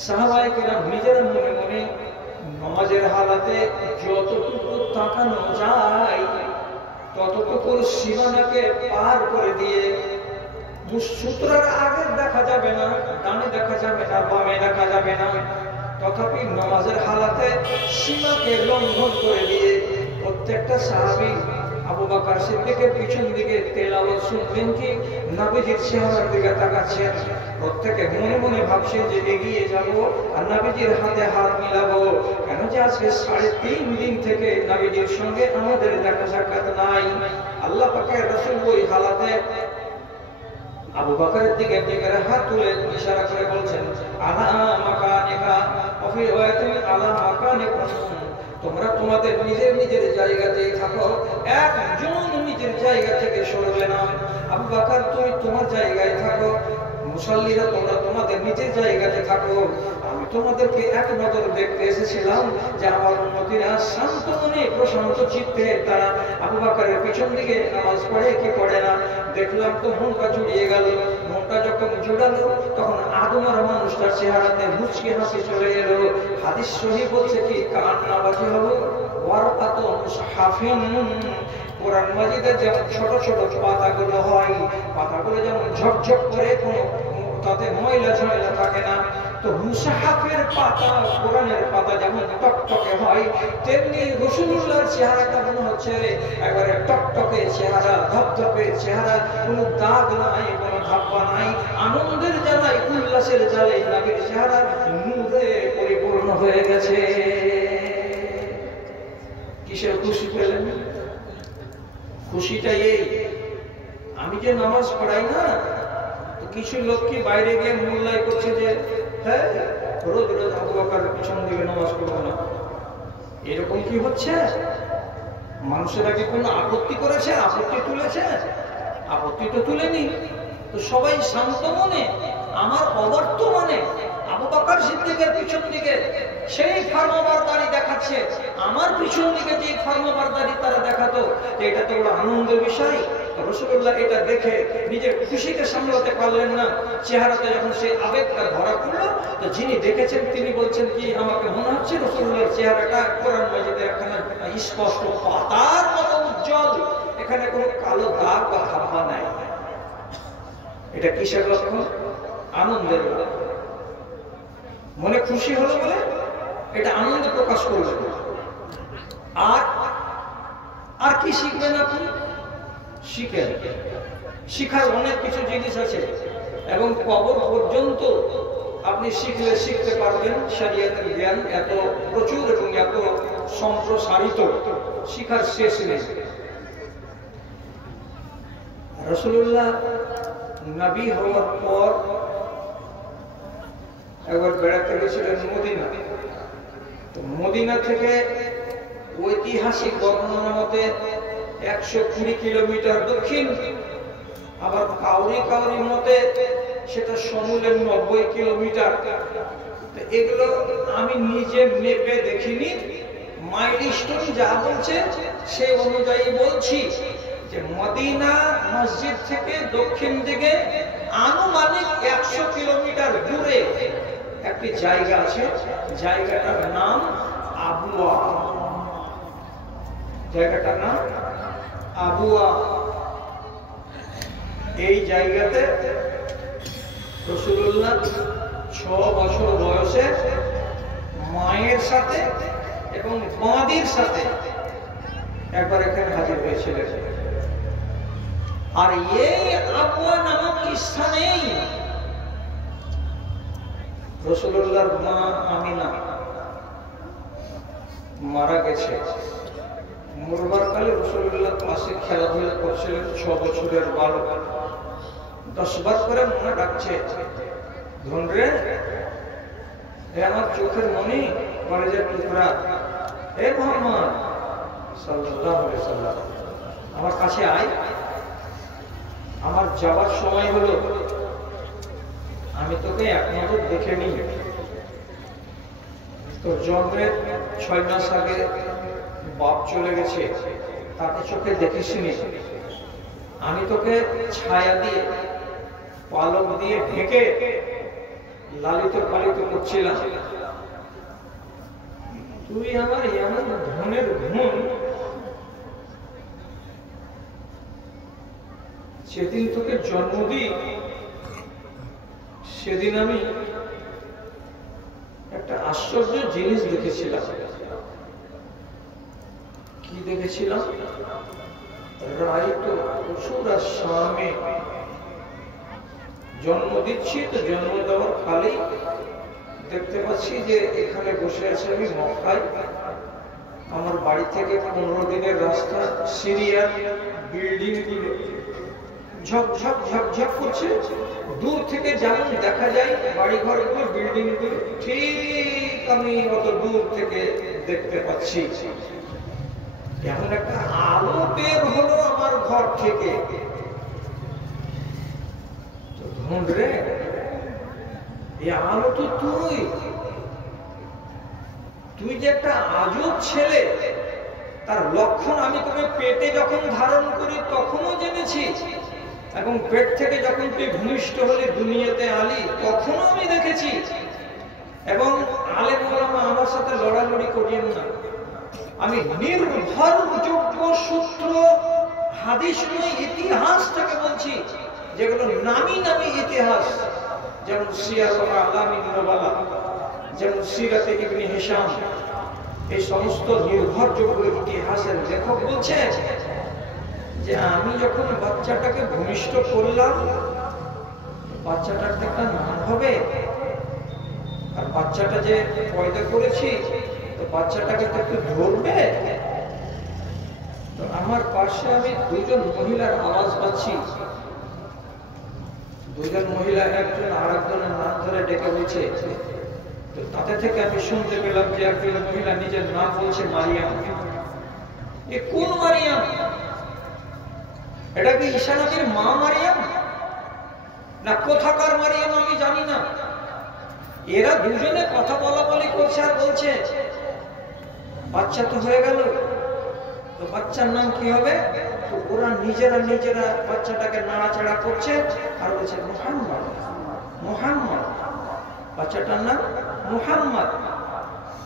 সাহাবায়ে কেরাম নিজেরা মনে মনে নামাজের হালাতে যতটুকু তাকানো যায় ততটুকু সীমানাকে পার করে দিয়ে, সুতরাং আগে দেখা যাবে না, ডানে দেখা যাবে না, বামে দেখা যাবে না, তথাপি নামাজের হালাতে সীমাকে লঙ্ঘন করে দিয়ে প্রত্যেকটা সাহাবী আবু বকর সিদ্দিকের পিছন দিকে তেলাওয়াত শুনবেন কি নবীজির চেহারার দিকে তাকাচ্ছেন। প্রত্যেকে মনে মনে ভাবছে যে এগিয়ে যাব আর নবীজির হাতে হাত মিলাবো, কেন যে আজকে 3.5 দিন থেকে নবীজির সঙ্গে আমাদের দেখা সাক্ষাৎ নাই। আল্লাহ পাকের রাসূল ওই হালাতে আবু বকরের দিকে হাত তুলে ইশারা করে বলছেন আলা মাকানিকা ওয়া ফি রিওয়ায়াতিন আলা মাকানিকুম, তোমরা তোমাদের নিজের নিজের জায়গাতেই থাকো, একজন নিজের জায়গা থেকে সরবে না। আবু বকর তুমি তোমার জায়গায় থাকো, মুসাল্লিরা তোমরা তোমাদের নিজের জায়গাতে থাকো। আমি তোমাদেরকে এক নজর দেখতে এসেছিলাম যে আমার উম্মতিরা শান্ত মনে প্রশান্ত চিত্তে তারা আবু বকরের পিছন দিকে নামাজ পড়ে কি পড়ে না। দেখলাম তো মনটা জুড়িয়ে গেল। মনটা যখন জুড়ালো তখন আদমার মানুষটার চেহারাতে মুচকি হাসি চলে এলো। হাদিস সহিহ বলছে কি কান্নাবাজি হলো ওয়ারাকাতুন মুসহাফিন, কোরআন মাজিদের যেমন ছোট ছোট পাতাগুলো হয়, পাতাগুলো যেমন ঝকঝক করে কোনো তাতে ময়লা ঝয়লা থাকে না, তো মুসাহাফের পাতা কোরআনের পাতা যেমন টকটকে হয়, তেমনি রাসূলুল্লাহর চেহারাটা মনে হচ্ছে একবারে টকটকে চেহারা, ধপধপে চেহারা, কোনো দাগ নাই, কোনো ধাপ্পা নাই, আনন্দের জ্বালায় উল্লাসের জ্বালায় নবীর চেহারা নূরে পরিপূর্ণ হয়ে গেছে। কিসের খুশি পেলেন? খুশিটা এই, আমি যে নামাজ পড়াই না, তো কিছু লোক কি বাইরে গিয়ে মোল্লাই করছে যে হ্যাঁ রোজ রোজ আবু বকরের পিছন দিকে নামাজ পড়বো না, এরকম কি হচ্ছে? মানুষেরা কি কোনো আপত্তি করেছে, আপত্তি তুলেছে? আপত্তি তো তুলেনি। তো সবাই শান্ত মনে আমার অবর্তমানে আবু বকর সিদ্দিকের পিছন দিকে সেই ফরমাবরদারি দেখাচ্ছে, আমার পিছন দিকে যে ফরমাবরদারি তারা দেখাতো, এটা তো বড় আনন্দের বিষয়। রাসূলুল্লাহ এটা দেখে নিজের খুশিকে সামলাতে পারলেন না, চেহারাতে যখন সেই আবেগটা ধরা পড়লো, তো যিনি দেখেছেন তিনি বলছেন কি আমাকে মনে হচ্ছে রাসূলুল্লাহর চেহারাটা কোরআন মাজিদের একখানা স্পষ্ট পাতার মতো উজ্জ্বল, এখানে কোনো কালো দাগ বা ধাপ্পা নাই। এটা কিসের লক্ষণ? আনন্দের লক্ষণ। মনে খুশি হলো বলে এটা আনন্দ প্রকাশ করলেন। আর কি শিখবেন আপনি? শিখেন, শিখার অনেক কিছু জিনিস আছে এবং কবর পর্যন্ত আপনি শিখলে শিখতে পারবেন। শরীয়তের জ্ঞান এত প্রচুর এবং এত সম্প্রসারিত, শিখার শেষ নেই। রাসূলুল্লাহ নবী হওয়ার পর একবার বেড়াতে গেছিলেন মদিনা। তো মদিনা থেকে ঐতিহাসিক বর্ণনা মতে 120 কিলোমিটার দক্ষিণ, আবার কাউরি কাউরি মতে সেটা সমূলে 90 কিলোমিটার। এগুলো আমি নিজে মেপে দেখিনি, মাইলস্টোন যা বলছে সেই অনুযায়ী বলছি যে মদিনা মসজিদ থেকে দক্ষিণ দিকে আনুমানিক 100 কিলোমিটার দূরে একটি জায়গা আছে, জায়গাটার নাম আবুয়া। জায়গাটার নাম আবুয়া। এই জায়গাতে রাসূলুল্লাহ 6 বছর বয়সে মায়ের সাথে এবং বাঁদির সাথে একবার এখানে হাজির হয়েছিলেন। আর এই আবুয়া নামক স্থানেই রাসূলুল্লাহর মা আমিনা মারা গেছে। মরবার কালে রাসূলুল্লাহ পাশে খেলাধুলা করছিলেন, 6 বছরের বালক। 10 বার করে মনে ডাকছে ধনরে আমার চোখের মনি কলেজের টুকরা, হে মোহাম্মদ সাল্লাল্লাহু আলাইহি ওয়াসাল্লাম, আমার কাছে আয়, আমার যাওয়ার সময় হলো, আমি তোকে এক নজর দেখে নিই। তোর জন্মের 6 মাস আগে বাপ চলে গেছে, তাকে চোখে দেখিসনি, আমি তোকে ছায়া দিয়ে পালক দিয়ে ঢেকে লালিত পালিত করছিলাম, তুই আমার এমন ধনের গুণ, সেদিন তোকে জন্ম দিই, সেদিন আমি একটা আশ্চর্য জিনিস দেখেছিলাম। কি দেখেছিলাম? রাইতো পশুরা সামনে জন্ম দিচ্ছি, তো জন্ম দেওয়ার কালে দেখতে পাচ্ছি যে এখানে বসে আছে আমি মক্কায়, আমার বাড়ি থেকে 15 দিনের রাস্তা, সিরিয়ার বিল্ডিং গুলো ঝকঝক ঝকঝক করছে, দূর থেকে যেমন দেখা যায় বাড়ি ঘরগুলো বিল্ডিং গুলো, ঠিক আমি অত দূর থেকে দেখতে পাচ্ছি। এমন একটা আলো বের হলো আমার ঘর থেকে, রে এই আলো তো তুই যে একটা আজব ছেলে, তার লক্ষণ আমি তোকে পেটে যখন ধারণ করি তখনও জেনেছি, এবং পেট থেকে যখন তুই ভূমিষ্ঠ হলে দুনিয়াতে আলি তখনও আমি দেখেছি। এবং আলেম ওলামা আমার সাথে লড়ালড়ি করিয়েন না, আমি নির্ভরযোগ্য সূত্র হাদিস নয়, ইতিহাস থেকে বলছি, যেগুলো নামি নামি ইতিহাস, যেমন সিয়ার আলামিন নুবালা, যেমন সিরাতে ইবনে হিশাম, এই সমস্ত নির্ভরযোগ্য ইতিহাসের লেখক বলছেন যে আমি যখন বাচ্চাটাকে ভূমিষ্ঠ করলাম, বাচ্চাটার একটা নাম হবে, আর বাচ্চাটা যে পয়দা করেছি তো বাচ্চাটাকে তো একটু ধরবে। তো আমার পাশে আমি 2 জন মহিলার আওয়াজ পাচ্ছি, 2 জন মহিলা একজন আর একজনের নাম ধরে ডেকে বলছে। তো তাতে থেকে আমি শুনতে পেলাম যে একজন মহিলা নিজের নাম বলছে মারিয়াম। এ কোন মারিয়াম? এটা কি ঈসা নবীর মা মারিয়াম না কোথাকার মারিয়াম আমি জানি না। এরা দুজনে কথা বলা বলি করছে আর বলছে বাচ্চা তো হয়ে গেল, তো বাচ্চার নাম কি হবে? তো ওরা নিজেরা বাচ্চাটাকে নাড়াচাড়া করছে আর বলছে মুহাম্মদ, মুহাম্মদ, বাচ্চাটার নাম মুহাম্মদ।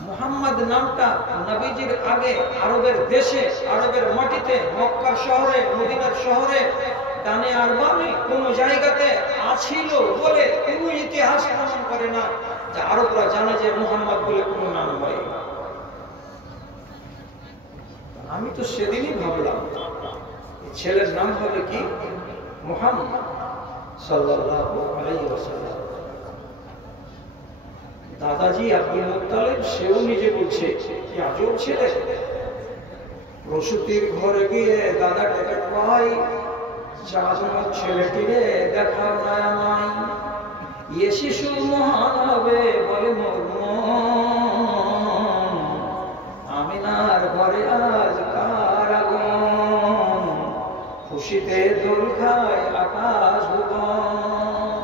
মুহাম্মদ নামটা নবীজির আগে আরবের দেশে, আরবের মাটিতে, মক্কা শহরে, মদিনার শহরে, ডানে আর বামে কোন জায়গাতে আছিল বলে কোন ইতিহাস প্রমাণ করে না যে আরবরা জানে যে মুহাম্মদ বলে কোন নাম হয়। আমি তো সেদিনই ভাবলাম ছেলের নাম হবে কি মুহাম্মদ সাল্লাল্লাহু আলাইহি ওয়াসাল্লাম। দাদাজি আব্দুল মুত্তালিব সেও নিজে বলছে কি আজব ছেলে। প্রসূতির ঘরে গিয়ে দাদা ডেকে কয়, চাঁদন ছেলেটিরে দেখাও না আমায়, এ শিশু মহান হবে বলে আমিনার ঘরে আজ কার আগমন, খুশিতে দোল খায় আকাশ ভুবন,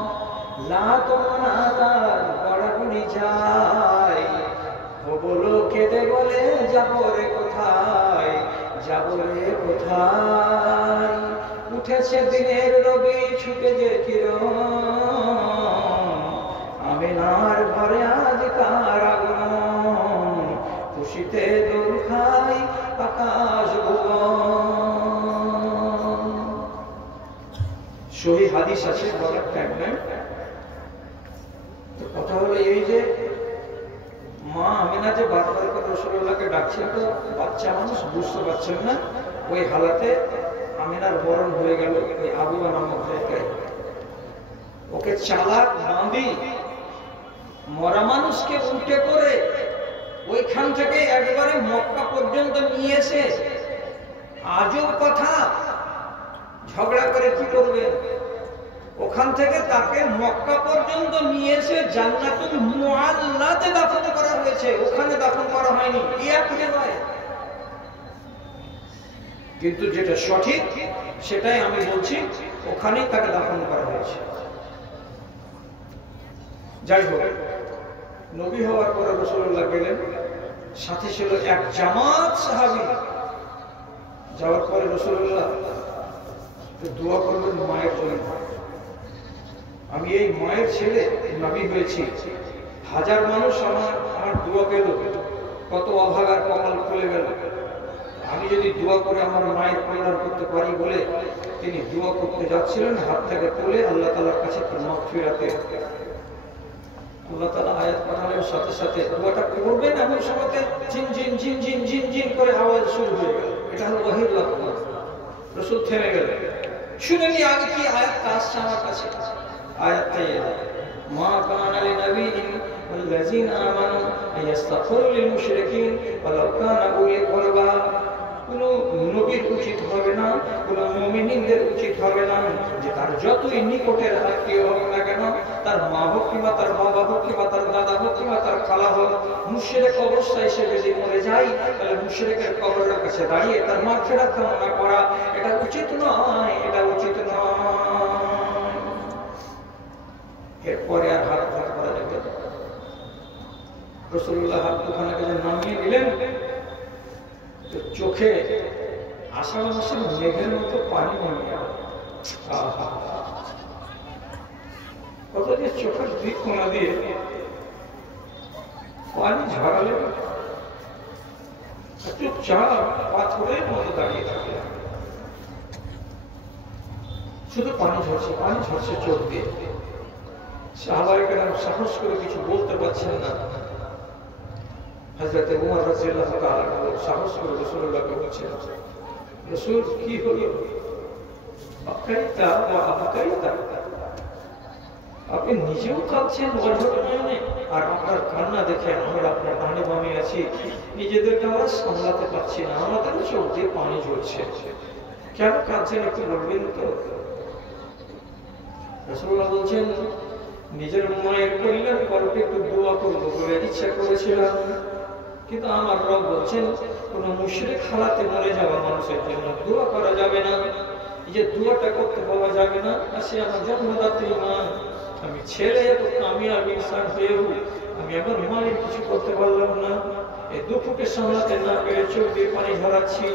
লাতনা তার গড়াগড়ি যায়, ও বলো কেঁদে বলে যাবো রে কোথায়, যাবো রে কোথায়, উঠেছে দিনের রবি ছুটে যে কিরণ, আমিনার ঘরে আজ কার আগমন, খুশিতে দোল খায় আকাশ ভুবন। সহি হাদিস আছে, বলার টাইম নেই। কথা হলো এই যে মা আমিনা যে বারবার করে রাসূলুল্লাহকে ডাকছেন, তো বাচ্চা মানুষ বুঝতে পারছেন না, ওই হালাতে আমিনার মরণ হয়ে গেল ওই আবু নামক জায়গায়। ওকে চালাক বাঁধি মরা মানুষকে উঠে করে ওইখান থেকে একবারে মক্কা পর্যন্ত নিয়ে এসে, আজব কথা, ঝগড়া করে কি করবে? ওখান থেকে তাকে মক্কা পর্যন্ত নিয়ে এসে জান্নাতুল মুআল্লাতে দাফন করা হয়েছে, ওখানে দাফন করা হয়নি। কিন্তু যেটা সঠিক সেটাই আমি বলছি, ওখানেই তাকে দাফন করা হয়েছে। যাই হোক, নবী হওয়ার পরে রাসূলুল্লাহ গেলেন, সাথে ছিল এক জামাত সাহাবী। যাওয়ার পরে রাসূলুল্লাহ দোয়া করলেন মায়ের জন্য, আমি এই মায়ের ছেলে নবী হয়েছি, হাজার মানুষ আমার দোয়া পেল, কত অভাগার কপাল খুলে গেল, আমি যদি দোয়া করে আমার মায়ের কল্যাণ করতে পারি বলে তিনি দোয়া করতে যাচ্ছিলেন, হাত থেকে তুলে আল্লাহ তাআলার কাছে মাগফিরাতে আল্লাহ তাআলা আয়াত পাঠানোর সাথে সাথে দোয়াটা করবেন, এমন সময়তে জিন জিন জিন জিন জিন জিন করে আওয়াজ শুরু হয়ে গেল। এটা হলো ওহীর লক্ষণ। রাসূল থেমে গেলেন, শুনেনি আগে কি আয়াত আসছে আমার কাছে। আয়াতটাই মা কানা লিনাবিয়্যিন ওয়াল্লাযীনা আমানু আইয়াস্তাগফিরু লিল মুশরিকিন ওয়ালাউ কানা উলি কুরবা। কোন নবীর উচিত হবে না, কোন মুমিনদের উচিত হবে না যে তার যতই নিকটের আত্মীয় হোক না কেন, তার মা হোক কিংবা তার বাবা হোক কিংবা তার দাদা হোক কিংবা তার খালা হোক, মুশরিক অবস্থায় সে যদি মরে যায়, তাহলে মুশরিকের কবরের কাছে দাঁড়িয়ে তার মাগফিরাত কামনা করা এটা উচিত নয়, এটা উচিত নয়। এরপরে আর হাত করা যাবে না। রাসূলুল্লাহ হাত দুখানাকে নামিয়ে দিলেন, চোখে আষাঢ় মাসের মেঘের মতো পানি নামিয়ে কত যে চোখের দুই কোণা দিয়ে পানি ঝরালে, চুপচাপ পাথরের মতো দাঁড়িয়ে থাকে, শুধু পানি ঝরছে চোখ দিয়ে। সাহাবায়ে কেরাম সাহস করে কিছু বলতে পারছেন না। হযরত উমর রাদিয়াল্লাহু তাআলা সাহস করে রাসূলুল্লাহকে বলছেন, রাসূল কি হলো? আকাইতা ওয়া আবকাইতা, আপনি নিজেও কাঁদছেন অঝটনয়নে, আর আপনার কান্না দেখে আমরা আপনার ডানে বামে আছি, নিজেদেরকে আমরা সামলাতে পারছি না, আমাদের চোখ দিয়ে পানি ঝরছে, কেন কাঁদছেন একটু বলবেন তো? রাসূলুল্লাহ বলছেন, নিজের মায়ের কল্যাণ করতে একটু দোয়া করবো বলে ইচ্ছা করেছিলাম, কিন্তু আমার রব বলছেন কোন মুশরিক হালাতে মরে যাওয়া মানুষের জন্য দোয়া করা যাবে না, যে দোয়াটা করতে পাওয়া যাবে না, আর সে আমার জন্মদাত্রী মা, আমি ছেলে এত কামিয়াব ইনসান হয়েও আমি আমার মায়ের কিছু করতে পারলাম না, এই দুঃখকে সামলাতে না পেরে চোখ দিয়ে পানি ঝরাচ্ছি,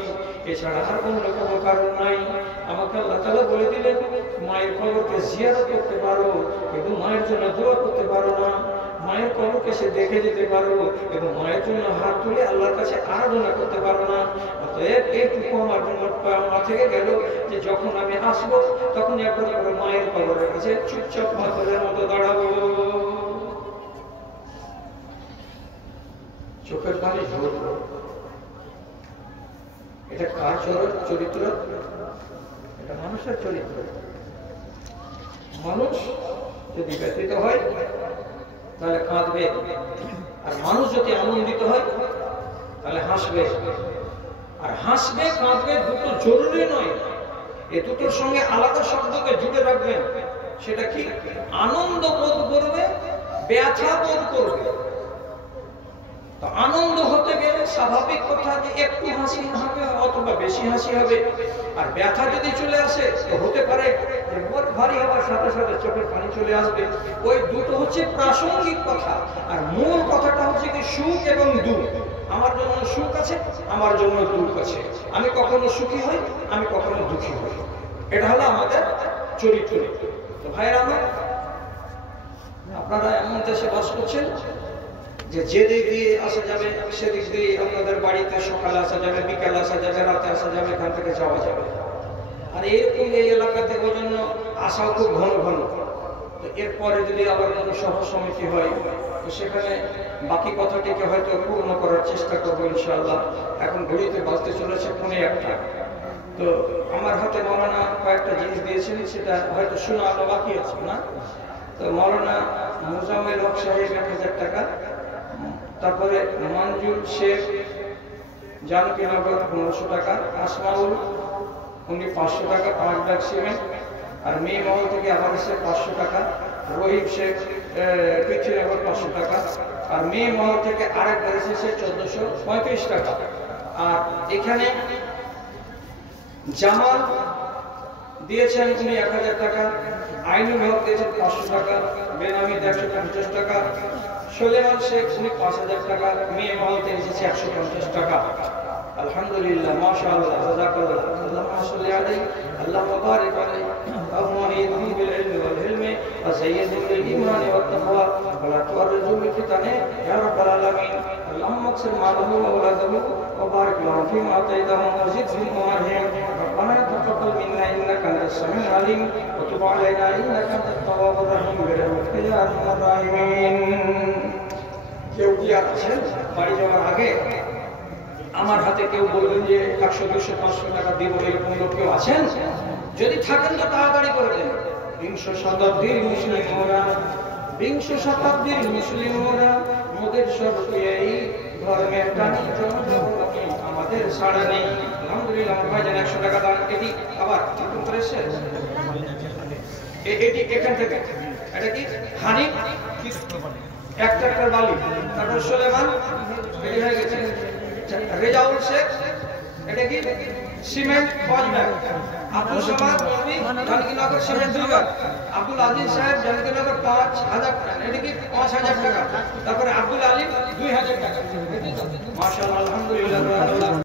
এছাড়া আর অন্য কোনো কারণ নাই। আমাকে আল্লাহ তাআলা বলে দিলেন মায়ের কবরকে জিয়ারত করতে পারো, কিন্তু মায়ের জন্য দোয়া করতে পারো না, মায়ের কবরকে সে দেখে যেতে পারো এবং মায়ের জন্য হাত তুলে আল্লাহর কাছে আরাধনা করতে পারো না। অতএব এইটুকু আমার জন্য মা থেকে গেল যে যখন আমি আসবো তখন একবার করে মায়ের কবরের কাছে চুপচাপ পাথরের মতো দাঁড়াবো। চোখের পানি ঝরলো। এটা কার চরিত্র? এটা মানুষের চরিত্র। মানুষ যদি ব্যথিত হয় তাহলে কাঁদবে, আর মানুষ যদি আনন্দিত হয় তাহলে হাসবে। আর হাসবে কাঁদবে দুটো জরুরি নয়, এ দুটোর সঙ্গে আলাদা শব্দকে জুড়ে রাখবেন। সেটা কি? আনন্দ বোধ করবে, ব্যথা বোধ করবে। তো আনন্দ হতে গেলে স্বাভাবিক কথা যে একটু হাসি হবে অথবা বেশি হাসি হবে, আর ব্যথা যদি চলে আসে তো হতে পারে মন ভারী হওয়ার সাথে সাথে চোখের পানি চলে আসবে। ওই দুটো হচ্ছে প্রাসঙ্গিক কথা, আর মূল কথাটা হচ্ছে কি সুখ এবং দুঃখ। আমার জন্য সুখ আছে, আমার জন্য দুঃখ আছে, আমি কখনো সুখী হই, আমি কখনো দুঃখী হই। এটা হলো আমাদের চরিত্র। তো ভাইরা আমার, আপনারা এমন দেশে বাস করছেন যে দিক দিয়ে আসা যাবে সেদিক দিয়ে আপনাদের বাড়িতে সকালে আসা যাবে, বিকালে আসা যাবে, রাতে আসা যাবে, এখান থেকে যাওয়া যাবে। আর এরকম এই এলাকাতে ওই জন্য আসাও খুব ঘন ঘন। তো এরপরে যদি আবার কোনো সভা সমিতি হয় তো সেখানে বাকি কথাটিকে হয়তো পূর্ণ করার চেষ্টা করবো ইনশাআল্লাহ। এখন ঘড়িতে বাজতে চলেছে 1:45। তো আমার হাতে মৌলানা কয়েকটা জিনিস দিয়েছেন, সেটা হয়তো শোনা আলো বাকি আছে না। তো মৌলানা মুজাম্মেল হক সাহেব 1000 টাকা, তারপরে মঞ্জুর শেখ জানকীনগর 1500 টাকা, আসমাউল উনি 500 টাকা, 5 ব্যাগ সিমেন্ট, আর মেয়ে মহল থেকে আবার এসে 500 টাকা, রহিম শেখ পৃথ্বীনগর 500 টাকা, আর মেয়ে মহল থেকে আরেকবার এসেছে 1435 টাকা। আর এখানে জামাল দিয়েছেন উনি 1000 টাকা, আইনুল হক দিয়েছেন 500 টাকা, বেনামি 150 টাকা, সুলেমান শেখ উনি 5000 টাকা, মেয়ে মহল থেকে এসেছে 150 টাকা। আলহামদুলিল্লাহ, মাশাআল্লাহ, জাযাকাল্লাহ, আল্লাহুম্মা সাল্লি আলাইহি, আল্লাহুম্মা বারিক আলাইহি, اللهم اهدهم بالعلم والحلم وزيدهم بالإيمان والتقوى ولا تورطهم بالفتن يا رب العالمين. اللهم اقسم ماله وأولاده وبارك لهم فيما آتيتهم وزدهم ومههم. ربنا تقبل منا إنك أنت السميع العليم وتب علينا إنك أنت التواب الرحيم برحمتك يا أرحم الراحمين. কেউ কি আছেন বাড়ি যাওয়ার আগে আমার হাতে কেউ বলবেন যে 100, 200, 500 টাকা দিব, এরকম লোক কেউ আছেন? যদি থাকেন তো তাড়াতাড়ি করে দেন। বিংশ শতাব্দীর মুসলিমরা মোদের সবকে এই ধর্মের টানি আমাদের ছাড়া নেই। আলহামদুলিল্লাহ, আমার ভাইজান 100 টাকা দান। এটি আবার নতুন করে এসেছে, এটি এখান থেকে, এটা কি হানিফ এক ট্রাক্টর বালি, তারপর সুলেমান এটি হয়ে গেছে, রেজাউল শেখ এটা কি সিমেন্ট 5 ব্যাগ, আব্দুল সামাদ রবি জানকীনগর সিমেন্ট 2 ব্যাগ, আব্দুল আজিজ সাহেব জানকীনগর 5000 টাকা, এটা কি 5000 টাকা, তারপরে আব্দুল আলী 2000 টাকা। মাশাআল্লাহ, আলহামদুলিল্লাহ।